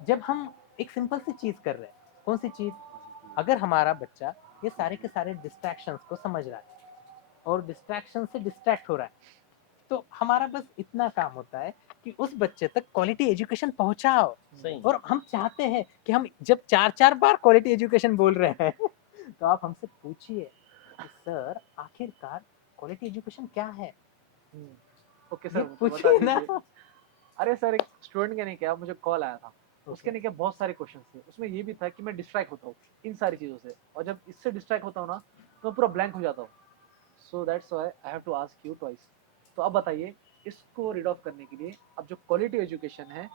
जब हम एक सिंपल सी चीज़ कर रहे हैं, कौन सी चीज़? अगर हमारा बच्चा ये सारे के सारे डिस्ट्रैक्शंस को समझ रहा है और डिस्ट्रैक्शन से डिस्ट्रैक्ट हो रहा है, तो हमारा बस इतना काम होता है कि उस बच्चे तक क्वालिटी एजुकेशन पहुंचाओ। सही और हम चाहते हैं कि हम जब 4-4 बार क्वालिटी एजुकेशन बोल रहे हैं तो आप हमसे पूछिए कि सर आखिरकार क्वालिटी एजुकेशन क्या है? ओके ये सर तो बता पूछिए ना। दीजिए। अरे सर एक स्टूडेंट के ने क्या मुझे कॉल आया था, उसके ओके, ने क्या बहुत सारे क्वेश्चन थे, उसमें ये भी था कि मैं डिस्ट्रैक्ट होता हूँ इन सारी चीज़ों से, और जब इससे डिस्ट्रैक्ट होता हूँ ना तो मैं पूरा ब्लैंक हो जाता हूँ। So that's why I have to ask you twice. तो अब बताइए, इसको रीड ऑफ करने के लिए अब जो क्वालिटी एजुकेशन है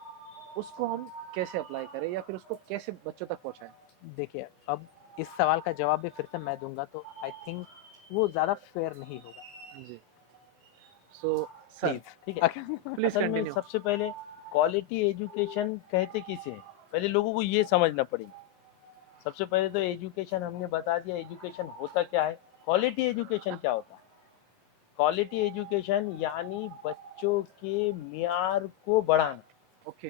उसको हम कैसे अप्लाई करें या फिर उसको कैसे बच्चों तक पहुंचाएं? देखिए अब इस सवाल का जवाब भी फिर से मैं दूंगा तो आई थिंक वो ज़्यादा फेयर नहीं होगा। जी। So sir please. ठीक है। प्लीज असल में कंटिन्यू। सबसे पहले क्वालिटी एजुकेशन कहते किसे हैं, पहले लोगों को ये समझना पड़ेगा। सबसे पहले तो एजुकेशन हमने बता दिया, एजुकेशन होता क्या है। क्वालिटी एजुकेशन क्या होता है? क्वालिटी एजुकेशन यानी बच्चों के मियार को बढ़ाना, ओके।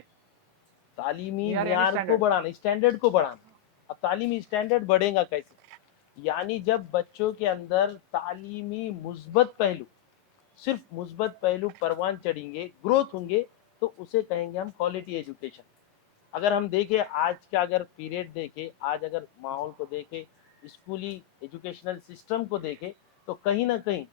तालीमी नियर यानी मियार को स्टैंडर्ड। बढ़ाना, स्टैंडर्ड को बढ़ाना। अब तालीमी स्टैंडर्ड बढ़ेगा कैसे? यानी जब बच्चों के अंदर तालीमी मुस्बत पहलू, सिर्फ मुस्बत पहलू परवान चढ़ेंगे, ग्रोथ होंगे, तो उसे कहेंगे हम क्वालिटी एजुकेशन। अगर हम देखें आज का अगर पीरियड देखें, आज अगर माहौल को देखें, स्कूली एजुकेशनल सिस्टम को देखें, तो कहीं ना कहीं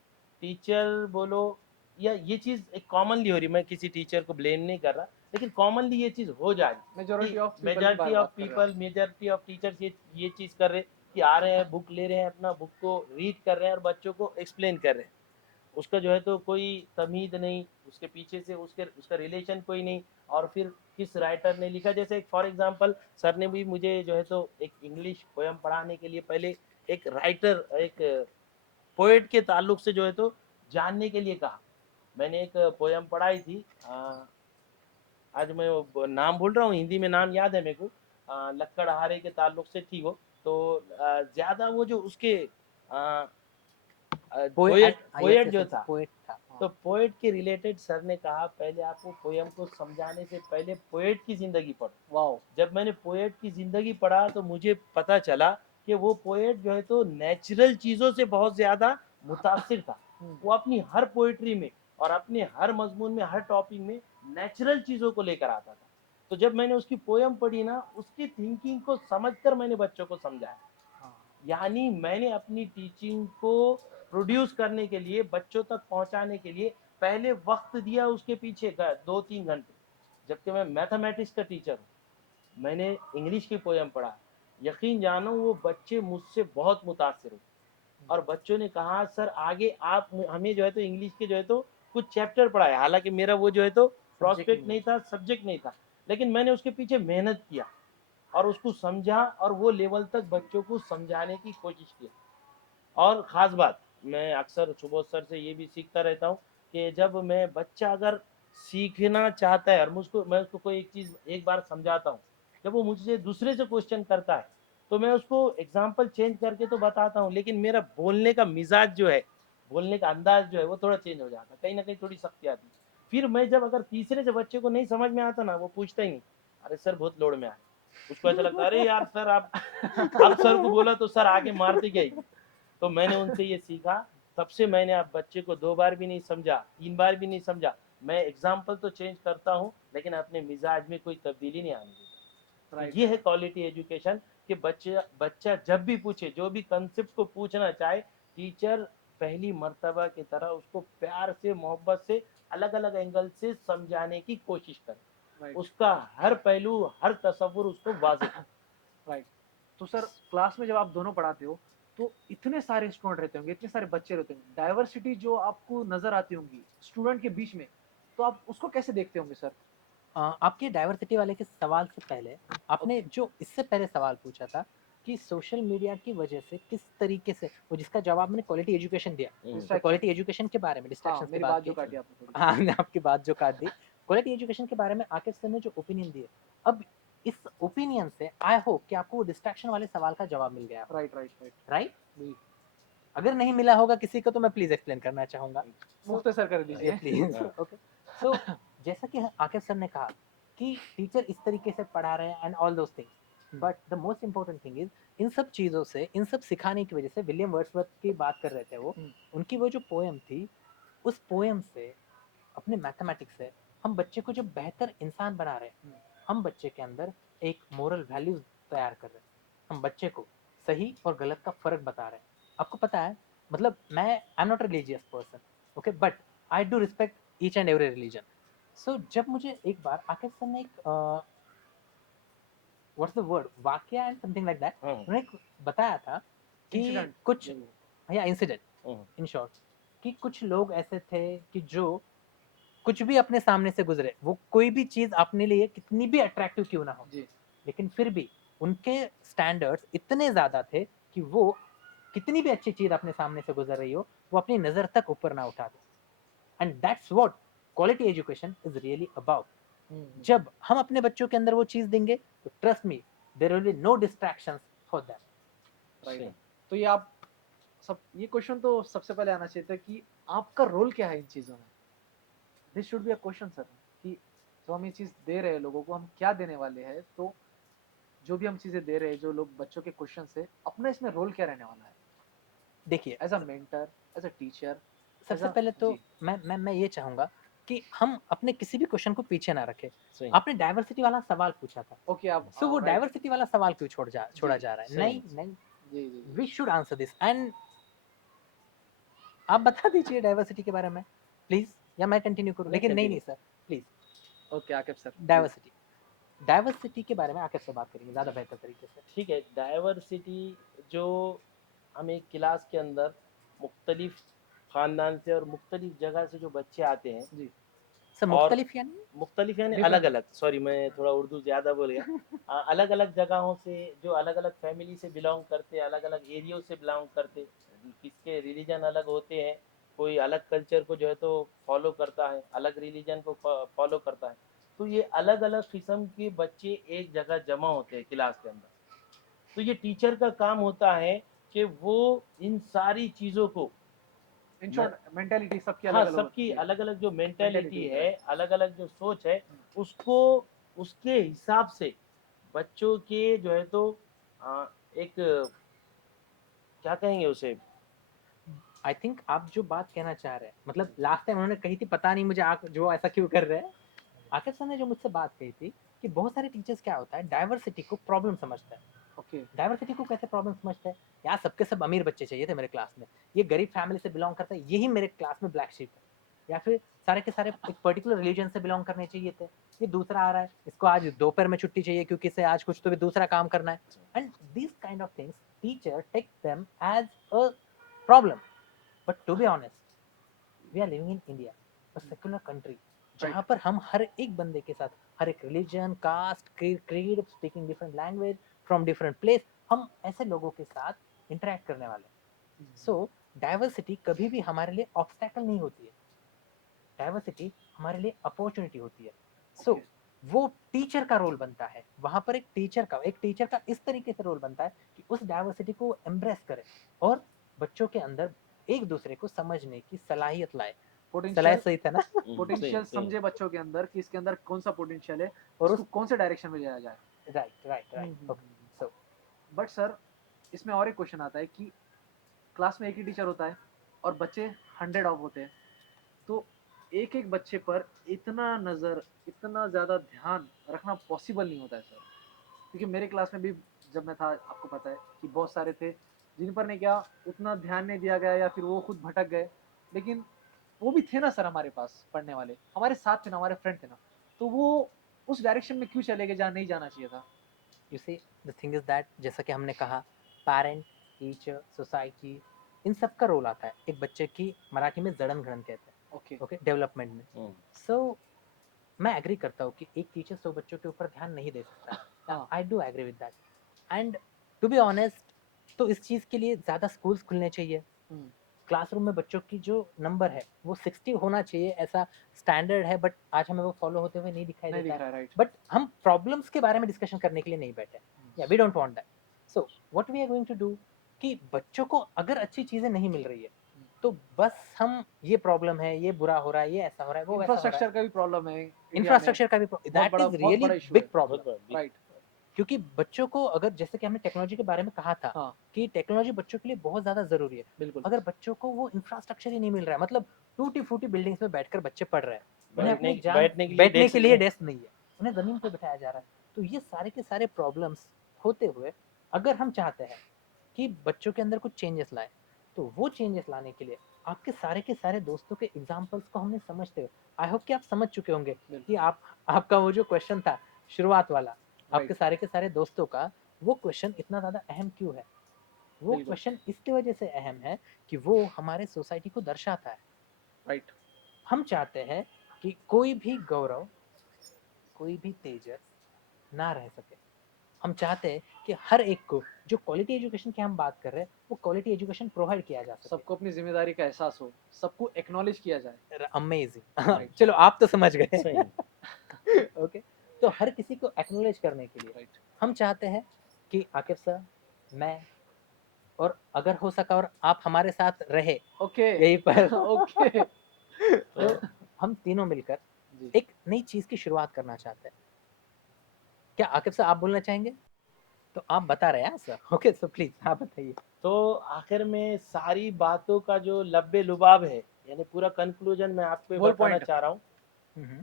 टीचर बोलो या ये चीज़ एक कॉमनली हो रही, मैं किसी टीचर को ब्लेम नहीं कर रहा, लेकिन कॉमनली ये चीज़ हो जा रही मेजोरिटी कि ऑफ पीपल की मेजॉरिटी ऑफ बात कर रहे हो आप। पीपल, मेजॉरिटी ऑफ टीचर्स ये चीज़ कर रहे कि आ रहे हैं, बुक ले रहे हैं, अपना बुक को रीड कर रहे हैं और बच्चों को एक्सप्लेन कर रहे हैं। उसका जो है तो कोई तमीद नहीं, उसके पीछे से उसके उसका रिलेशन कोई नहीं। और फिर किस राइटर ने लिखा, जैसे एक फॉर एग्जांपल सर ने भी मुझे जो है तो एक इंग्लिश पोयम पढ़ाने के लिए पहले एक राइटर, एक पोएट के ताल्लुक से जो है तो जानने के लिए कहा। मैंने एक पोयम पढ़ाई थी, आज मैं वो नाम भूल रहा हूँ, हिंदी में नाम याद है मेरे को, लक्कड़हारे के ताल्लुक से थी वो। तो ज़्यादा वो जो उसके poet, poet yes poet yes जो यस, था, पोएट था। हाँ। तो पोएट के रिलेटेड सर ने कहा पहले आपको पोयम को समझाने से पहले पोएट की जिंदगी पढ़ो। वाओ। जब मैंने पोएट की जिंदगी पढ़ा तो मुझे पता चला कि वो पोएट जो है तो नेचुरल चीजों से बहुत ज्यादा मुतासिर था। वो अपनी हर पोएट्री में और अपने हर मजमून में, हर टॉपिक में नेचुरल चीजों को लेकर आता था। तो जब मैंने उसकी पोयम पढ़ी ना, उसकी थिंकिंग को समझकर मैंने बच्चों को समझाया। हाँ। यानी मैंने अपनी टीचिंग को प्रोड्यूस करने के लिए, बच्चों तक पहुंचाने के लिए पहले वक्त दिया उसके पीछे 2-3 घंटे। जबकि मैं मैथमेटिक्स का टीचर हूँ, मैंने इंग्लिश की पोयम पढ़ा, यकीन जानो वो बच्चे मुझसे बहुत मुतासिर हुए। और बच्चों ने कहा सर आगे आप हमें जो है तो इंग्लिश के जो है तो कुछ चैप्टर पढ़ाए, हालांकि मेरा वो जो है तो सब्जेक्ट प्रोस्पेक्ट नहीं नहीं है। था, सब्जेक्ट नहीं था, लेकिन मैंने उसके पीछे मेहनत किया और उसको समझा और वो लेवल तक बच्चों को समझाने की कोशिश की। और ख़ास बात, मैं अक्सर सुबोध सर से ये भी सीखता रहता हूँ कि जब मैं बच्चा अगर सीखना चाहता है और मुझको मैं उसको कोई एक चीज़ एक बार समझाता हूँ, जब वो मुझसे दूसरे से क्वेश्चन करता है तो मैं उसको एग्जाम्पल चेंज करके तो बताता हूँ, लेकिन मेरा बोलने का मिजाज जो है, बोलने का अंदाज जो है वो थोड़ा चेंज हो जाता है, कहीं ना कहीं थोड़ी सख्ती आती है। फिर मैं जब अगर तीसरे से बच्चे को नहीं समझ में आता ना, वो पूछता ही नहीं, अरे सर बहुत लोड में आए, उसको ऐसा लगता है अरे यार सर आप अब सर को बोला तो सर आगे मारते क्या ही। तो मैंने उनसे ये सीखा, तब से मैंने अब बच्चे को 2 बार भी नहीं समझा, 3 बार भी नहीं समझा, मैं एग्जाम्पल तो चेंज करता हूँ लेकिन अपने मिजाज में कोई तब्दीली नहीं आने देता। तो राइट। ये है क्वालिटी एजुकेशन कि बच्चा बच्चा जब भी पूछे, जो भी कंसेप्ट को पूछना चाहे, टीचर पहली मर्तबा की तरह उसको प्यार से, मोहब्बत से, अलग अलग एंगल से समझाने की कोशिश करे, राइट। उसका हर पहलू, हर तस्वुर उसको वाज़ेह करे। राइट। तो सर क्लास में जब आप दोनों पढ़ाते हो तो इतने सारे स्टूडेंट रहते होंगे, इतने सारे बच्चे रहते होंगे, डाइवर्सिटी जो आपको नजर आती होंगी स्टूडेंट के बीच में, तो आप उसको कैसे देखते होंगे सर? आपके डाइवर्सिटी वाले के सवाल से पहले आपने ओके। जो इससे पहले सवाल पूछा था कि सोशल मीडिया की वजह से किस तरीके से वो जिसका जवाब मैंने क्वालिटी एजुकेशन दिया, तो Distraction. क्वालिटी एजुकेशन के बारे में हाँ डिस्ट्रैक्शन की मेरी बात बात जो की। काटी आपने थोड़ी हाँ हमने आपकी बात जो काट दी, क्वालिटी एजुकेशन के बारे में आकिब सर ने जो ओपिनियन दिए, अब इस ओपिनियन से आई होप कि आपको वो डिस्ट्रैक्शन वाले सवाल का जवाब मिल गया, राइट राइट राइट राइट? जी अगर नहीं मिला होगा किसी को तो मैं प्लीज एक्सप्लेन करना चाहूंगा। मुख्तसर कर ये दीजिए प्लीज ओके। सो जैसा कि आकिब सर ने कहा कि टीचर इस तरीके से पढ़ा रहे हैं and all those things, but the most important thing is in सब चीजों से, इन सब सिखाने की वजह से, विलियम वर्ड्सवर्थ की बात कर रहे थे वो, उनकी वो जो पोएम थी, उस पोएम से, अपने मैथमेटिक्स से हम बच्चे को जो बेहतर इंसान बना रहे हैं, हम बच्चे के अंदर एक मोरल वैल्यूज तैयार कर रहे हैं, हम बच्चे को सही और गलत का फर्क बता रहे हैं। आपको पता है, मतलब मैं I am not religious person, okay, but I do respect each and every religion. So जब मुझे एक बार आकिब सर ने एक व्हाट्स द वर्ड, वाक्य एंड समथिंग लाइक दैट, हाँ, उन्होंने एक बताया था कि इंसिडेंट कुछ, या इंसिडेंट हाँ, इन शॉर्ट, कि कुछ लोग ऐसे थे कि जो कुछ भी अपने सामने से गुजरे, वो कोई भी चीज अपने लिए कितनी भी अट्रैक्टिव क्यों ना हो, जी लेकिन फिर भी उनके स्टैंडर्ड्स इतने ज्यादा थे कि वो कितनी भी अच्छी चीज अपने सामने से गुजर रही हो, वो अपनी नजर तक ऊपर ना उठाते। And that's what quality education is really about. जब हम अपने बच्चों के अंदर वो चीज देंगे, तो trust me, there will be no distractions for that. Right सही। तो ये आप सब ये क्वेश्चन तो सबसे पहले आना चाहिए था कि आपका रोल क्या है इन चीज़ों में। This should be a question sir कि जो हम ये चीज़ दे रहे हैं लोगों को, हम क्या देने वाले हैं। तो जो भी हम चीज़ें दे रहे हैं, जो लोग बच्चों के क्वेश्चन से, अपना इसमें रोल क्या रहने वाला है देखिए, as a mentor, as a teacher, as सबसे अ पहले तो जी मैं ये चाहूंगा कि हम अपने किसी भी क्वेश्चन को पीछे ना रखें। सही। आपने डाइवर्सिटी वाला सवाल पूछा था, ओके आप सो वो राइट डाइवर्सिटी वाला सवाल क्यों छोड़ा जी जा रहा है? सही। नहीं नहीं, जी जी we should answer this. And आप बता दीजिए डाइवर्सिटी के बारे में प्लीज, या मैं कंटिन्यू करूं? नहीं, लेकिन नहीं कंटिन्यू। नहीं sir, please. Okay Aqib sir diversity, diversity के बारे में आकर से बात करेंगे ज्यादा बेहतर तरीके से। ठीक है, डाइवर्सिटी जो हम एक क्लास के अंदर मुख्तलिफ ख़ानदान से और मुख्तलिफ जगह से जो बच्चे आते हैं जी सर और मुख्तलिफ यानी मुख्तलिफ यानी डिफरेंट अलग-अलग, सॉरी मैं थोड़ा उर्दू ज़्यादा बोल गया। अलग-अलग जगहों से जो अलग-अलग फैमिली से बिलॉन्ग करते, अलग-अलग एरियो से बिलॉन्ग करते, किसके रिलीजन अलग होते हैं, कोई अलग कल्चर को जो है तो फॉलो करता है, अलग रिलीजन को फॉलो करता है। तो ये अलग-अलग किस्म के बच्चे एक जगह जमा होते हैं क्लास के अंदर। तो ये टीचर का काम होता है कि वो इन सारी चीज़ों को इन न, शॉर्ट मेंटेलिटी सबकी हाँ, अलग अलग सबकी होती है अलग-अलग जो मेंटालिटी मेंटेलिटी है, राइट अलग-अलग जो सोच है, उसको उसके हिसाब से बच्चों के जो है तो एक क्या कहेंगे उसे? आई थिंक आप जो बात कहना चाह रहे हैं, मतलब लास्ट टाइम उन्होंने कही थी, पता नहीं मुझे आप जो ऐसा क्यों कर रहे हैं, आकिब सर ने जो मुझसे बात कही थी कि बहुत सारे टीचर्स क्या होता है, डाइवर्सिटी को प्रॉब्लम समझता है। ओके डाइवर्सिटी को कैसे प्रॉब्लम समझते हैं? यार सबके सब अमीर बच्चे चाहिए थे मेरे क्लास में, ये गरीब फैमिली से बिलोंग करता है, यही मेरे क्लास में ब्लैक शीप है। या फिर सारे के सारे एक पर्टिकुलर रिलीजन से बिलोंग करने चाहिए थे, ये दूसरा आ रहा है, इसको आज दोपहर में छुट्टी चाहिए क्योंकि इसे आज कुछ तो भी दूसरा काम करना है। And this kind of things teacher take them as a problem, but to be honest, we are living in India, a secular country, जहाँ पर हम हर एक बंदे के साथ, हर एक religion, caste, creed, speaking different language from different place, हम ऐसे लोगों के साथ इंटरेक्ट करने वाले। सो डाइवर्सिटी कभी भी हमारे लिए ऑब्स्टेकल नहीं होती है, डाइवर्सिटी हमारे लिए अपॉर्चुनिटी होती है। सो ओके वो टीचर का रोल बनता है वहां पर, एक टीचर का इस तरीके से रोल बनता है कि उस डाइवर्सिटी को एम्ब्रेस करे और बच्चों के अंदर एक दूसरे को समझने की सलाहियत लाए। सलाहियत पोटेंशियल सही था ना? सही, पोटेंशियल सही। समझे बच्चों के अंदर कि इसके अंदर कौन सा पोटेंशियल है, और इसको उस कौन से डायरेक्शन में जाया जाए। Right right right okay. So but sir इसमें और एक क्वेश्चन आता है कि क्लास में एक ही टीचर होता है और बच्चे 100 ऑफ होते हैं, तो एक एक बच्चे पर इतना नज़र, इतना ज़्यादा ध्यान रखना पॉसिबल नहीं होता है सर। क्योंकि मेरे क्लास में भी जब मैं था, आपको पता है कि बहुत सारे थे जिन पर ने क्या उतना ध्यान नहीं दिया गया या फिर वो खुद भटक गए। लेकिन वो भी थे ना सर हमारे पास पढ़ने वाले, हमारे साथ थे ना, हमारे फ्रेंड थे ना, तो वो उस डायरेक्शन में क्यों चले गए जहाँ नहीं जाना चाहिए था। You see the thing is that, जैसा कि हमने कहा, पेरेंट, टीचर, सोसाइटी, इन सब का रोल आता है एक बच्चे की, मराठी में जड़न घड़न कहते हैं, ओके ओके, डेवलपमेंट में। हुँ, सो मैं एग्री करता हूँ कि एक टीचर 100 बच्चों के ऊपर ध्यान नहीं दे सकता। हाँ I do agree with that. And to be honest, तो इस चीज़ के लिए ज़्यादा स्कूल्स खुलने चाहिए। हम्म, क्लासरूम में बच्चों की जो नंबर है वो 60 होना चाहिए, ऐसा स्टैंडर्ड है, बट आज हमें वो फॉलो होते हुए नहीं दिखाई नहीं देता दिख है। रहा है, राइट। बट हम प्रॉब्लम्स के बारे में डिस्कशन करने के लिए नहीं बैठे, या we don't want that. So what we are going to do कि बच्चों को अगर अच्छी चीज़ें नहीं मिल रही है तो बस हम ये प्रॉब्लम है, ये बुरा हो रहा है, ये ऐसा हो रहा है, वो वैसा हो रहा है। इंफ्रास्ट्रक्चर का भी प्रॉब्लम है इंडिया में, इंफ्रास्ट्रक्चर का भी दैट इज बहुत रियली बड़ा इशू बिग है। प्रॉब्लम। बहुत बड़ा big राइट। क्योंकि बच्चों को अगर, जैसे कि हमने टेक्नोलॉजी के बारे में कहा था हाँ, कि टेक्नोलॉजी बच्चों के लिए बहुत ज्यादा जरूरी है, बिल्कुल। अगर बच्चों को वो इंफ्रास्ट्रक्चर ही नहीं मिल रहा है, मतलब टूटी फूटी बिल्डिंग्स में बैठकर बच्चे पढ़ रहे हैं, उन्हें अपनी जान बैठने के लिए डेस्क नहीं है, उन्हें जमीन पे बिठाया जा रहा है, तो ये सारे के सारे प्रॉब्लम्स होते हुए अगर हम चाहते हैं कि बच्चों के अंदर कुछ चेंजेस लाए, तो वो चेंजेस लाने के लिए आपके सारे के सारे दोस्तों के एग्जाम्पल्स को हमने समझते हुए, आई होप कि आप समझ चुके होंगे कि आपका वो जो क्वेश्चन था शुरुआत वाला, आपके सारे के सारे दोस्तों का वो क्वेश्चन इतना ज्यादा अहम क्यों है? वो बिल्कुल। क्वेश्चन इसकी वजह से अहम है कि वो हमारे सोसाइटी को दर्शाता है। राइट। हम चाहते हैं कि कोई भी गौरव, कोई भी तेजस ना रह सके। हम चाहते हैं कि हर एक को, जो क्वालिटी एजुकेशन की हम बात कर रहे हैं, वो क्वालिटी एजुकेशन प्रोवाइड किया जा सके। सबको अपनी जिम्मेदारी का एहसास हो, सबको एक्नॉलेज किया जाए। अमेजिंग। राइट। चलो आप तो समझ गए। सही। ओके, तो हर किसी को एक्नॉलेज करने के लिए राइट। हम चाहते हैं कि आकिब सर, मैं, और अगर हो सका और आप हमारे साथ रहे ओके। यहीं पर ओके। तो हम तीनों मिलकर जी। एक नई चीज की शुरुआत करना चाहते हैं। क्या आकिब सर आप बोलना चाहेंगे? तो आप बता रहे हैं सर, ओके, सो प्लीज आप बताइए। तो आखिर में सारी बातों का जो लब्बे लुबाब है, यानी पूरा कंक्लूजन मैं आपको Whole बताना point। चाह रहा हूँ हम्म,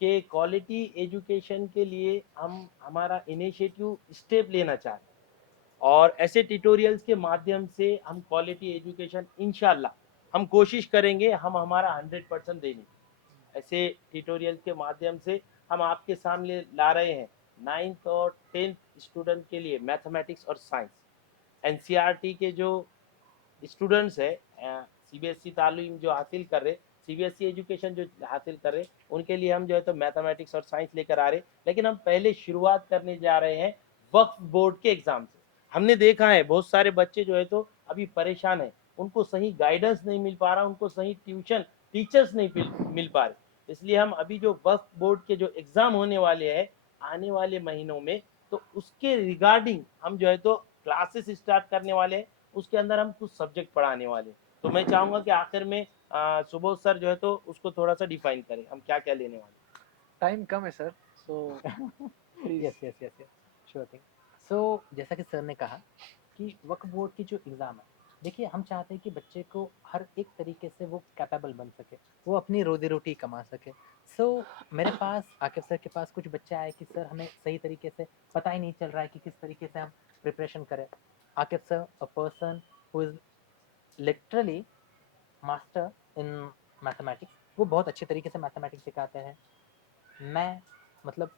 कि क्वालिटी एजुकेशन के लिए हम हमारा इनिशिएटिव स्टेप लेना चाह रहे हैं, और ऐसे ट्यूटोरियल्स के माध्यम से हम क्वालिटी एजुकेशन इंशाल्लाह हम कोशिश करेंगे हम हमारा 100% देने की। ऐसे ट्यूटोरियल्स के माध्यम से हम आपके सामने ला रहे हैं 9th और 10th स्टूडेंट के लिए मैथमेटिक्स और साइंस। एनसीईआरटी के जो स्टूडेंट्स है, सीबीएसई तालीम जो हासिल कर रहे, सीबीएसई एजुकेशन जो हासिल कर रहे, उनके लिए हम जो है तो मैथमेटिक्स और साइंस लेकर आ रहे, लेकिन हम पहले शुरुआत करने जा रहे हैं वक्फ बोर्ड के एग्जाम से। हमने देखा है बहुत सारे बच्चे जो है तो अभी परेशान है, उनको सही गाइडेंस नहीं मिल पा रहा, उनको सही ट्यूशन टीचर्स नहीं मिल पा रहे, इसलिए हम अभी जो वक्फ बोर्ड के जो एग्जाम होने वाले हैं आने वाले महीनों में, तो उसके रिगार्डिंग हम जो है तो क्लासेस स्टार्ट करने वाले हैं, उसके अंदर हम कुछ सब्जेक्ट पढ़ाने वाले। तो मैं चाहूंगा कि आखिर में सुबोध सर जो है तो उसको थोड़ा सा डिफाइन करें हम क्या क्या लेने वाले। टाइम कम है sir, so please. Yes yes yes yes, sure thing. So जैसा कि सर ने कहा कि वक्फ बोर्ड की जो एग्ज़ाम है, देखिए हम चाहते हैं कि बच्चे को हर एक तरीके से वो कैपेबल बन सके, वो अपनी रोजी रोटी कमा सके। सो मेरे पास, आकिब सर के पास कुछ बच्चे आए कि सर हमें सही तरीके से पता ही नहीं चल रहा है कि किस तरीके से हम प्रिपरेशन करें। Aqib sir, a person who is literally master in mathematics, वो बहुत अच्छे तरीके से मैथमेटिक्स सिखाते हैं। मैं, मतलब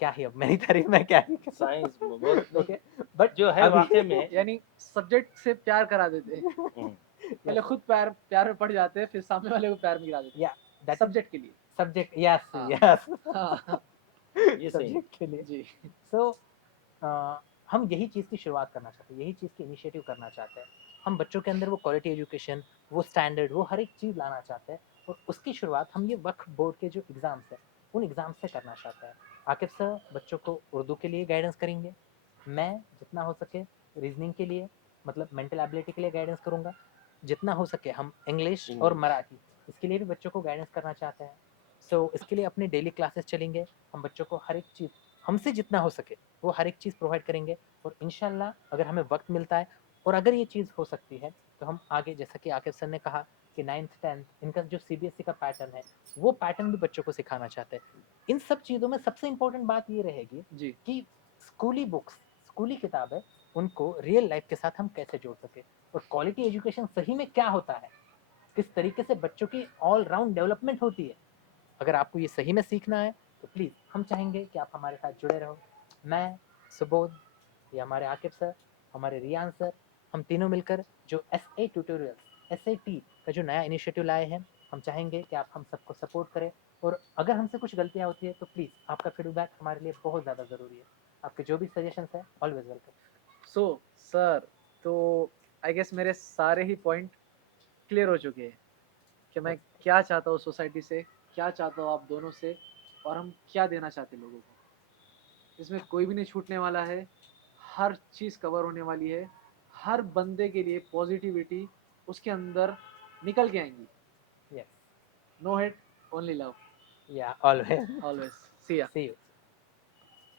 क्या ही अब मेरी तारीफ मैं क्या ही साइंस बहुत नहीं, ओके, बट जो है अभी वाकई में यानी सब्जेक्ट से प्यार करा देते हैं। पहले खुद प्यार में पड़ जाते हैं, फिर सामने वाले को प्यार में गिरा देते या हैं दैट इज सब्जेक्ट के लिए। सब्जेक्ट, यस हाँ। यस, हाँ। ये सही है। सब्जेक्ट के लिए। जी। सो हम यही चीज़ की शुरुआत करना चाहते हैं, यही चीज़ की इनिशिएटिव करना चाहते हैं। हम बच्चों के अंदर वो क्वालिटी एजुकेशन, वो स्टैंडर्ड, वो हर एक चीज़ लाना चाहते हैं, और उसकी शुरुआत हम ये वक्फ बोर्ड के जो एग्ज़ाम्स हैं उन एग्ज़ाम से करना चाहते हैं। आकिब सर बच्चों को उर्दू के लिए गाइडेंस करेंगे, मैं जितना हो सके रीजनिंग के लिए, मतलब मेंटल एबिलिटी के लिए गाइडेंस करूँगा, जितना हो सके हम इंग्लिश और इंग्लिश। मराठी, इसके लिए भी बच्चों को गाइडेंस करना चाहते हैं। सो इसके लिए अपने डेली क्लासेस चलेंगे, हम बच्चों को हर एक चीज़, हमसे जितना हो सके वो हर एक चीज़ प्रोवाइड करेंगे, और इंशाल्लाह अगर हमें वक्त मिलता है और अगर ये चीज़ हो सकती है तो हम आगे, जैसा कि आकिब सर ने कहा कि 9th 10th इनका जो सीबीएसई का पैटर्न है वो पैटर्न भी बच्चों को सिखाना चाहते हैं। इन सब चीज़ों में सबसे इम्पोर्टेंट बात ये रहेगी जी। कि स्कूली बुक्स, स्कूली किताबें, उनको रियल लाइफ के साथ हम कैसे जोड़ सके, और क्वालिटी एजुकेशन सही में क्या होता है, किस तरीके से बच्चों की ऑल राउंड डेवलपमेंट होती है। अगर आपको ये सही में सीखना है तो प्लीज़ हम चाहेंगे कि आप हमारे साथ जुड़े रहो। मैं, सुबोध, या हमारे आकिब सर, हमारे रियान सर, हम तीनों मिलकर जो एसए ट्यूटोरियल्स, एसएटी का जो नया इनिशिएटिव लाए हैं, हम चाहेंगे कि आप हम सबको सपोर्ट करें, और अगर हमसे कुछ गलतियाँ होती है तो प्लीज़ आपका फीडबैक हमारे लिए बहुत ज़्यादा ज़रूरी है। आपके जो भी सजेशंस हैं ऑलवेज वेलकम। सो सर, तो आई गेस मेरे सारे ही पॉइंट क्लियर हो चुके हैं कि मैं क्या चाहता हूँ सोसाइटी से, क्या चाहता हूँ आप दोनों से, और हम क्या देना चाहते हैं लोगों को। इसमें कोई भी नहीं छूटने वाला है, हर चीज़ कवर होने वाली है। हर बंदे के लिए पॉजिटिविटी उसके अंदर निकल के आएंगी। Yes. No hate, only love, Yeah, always. Always. See ya. See you.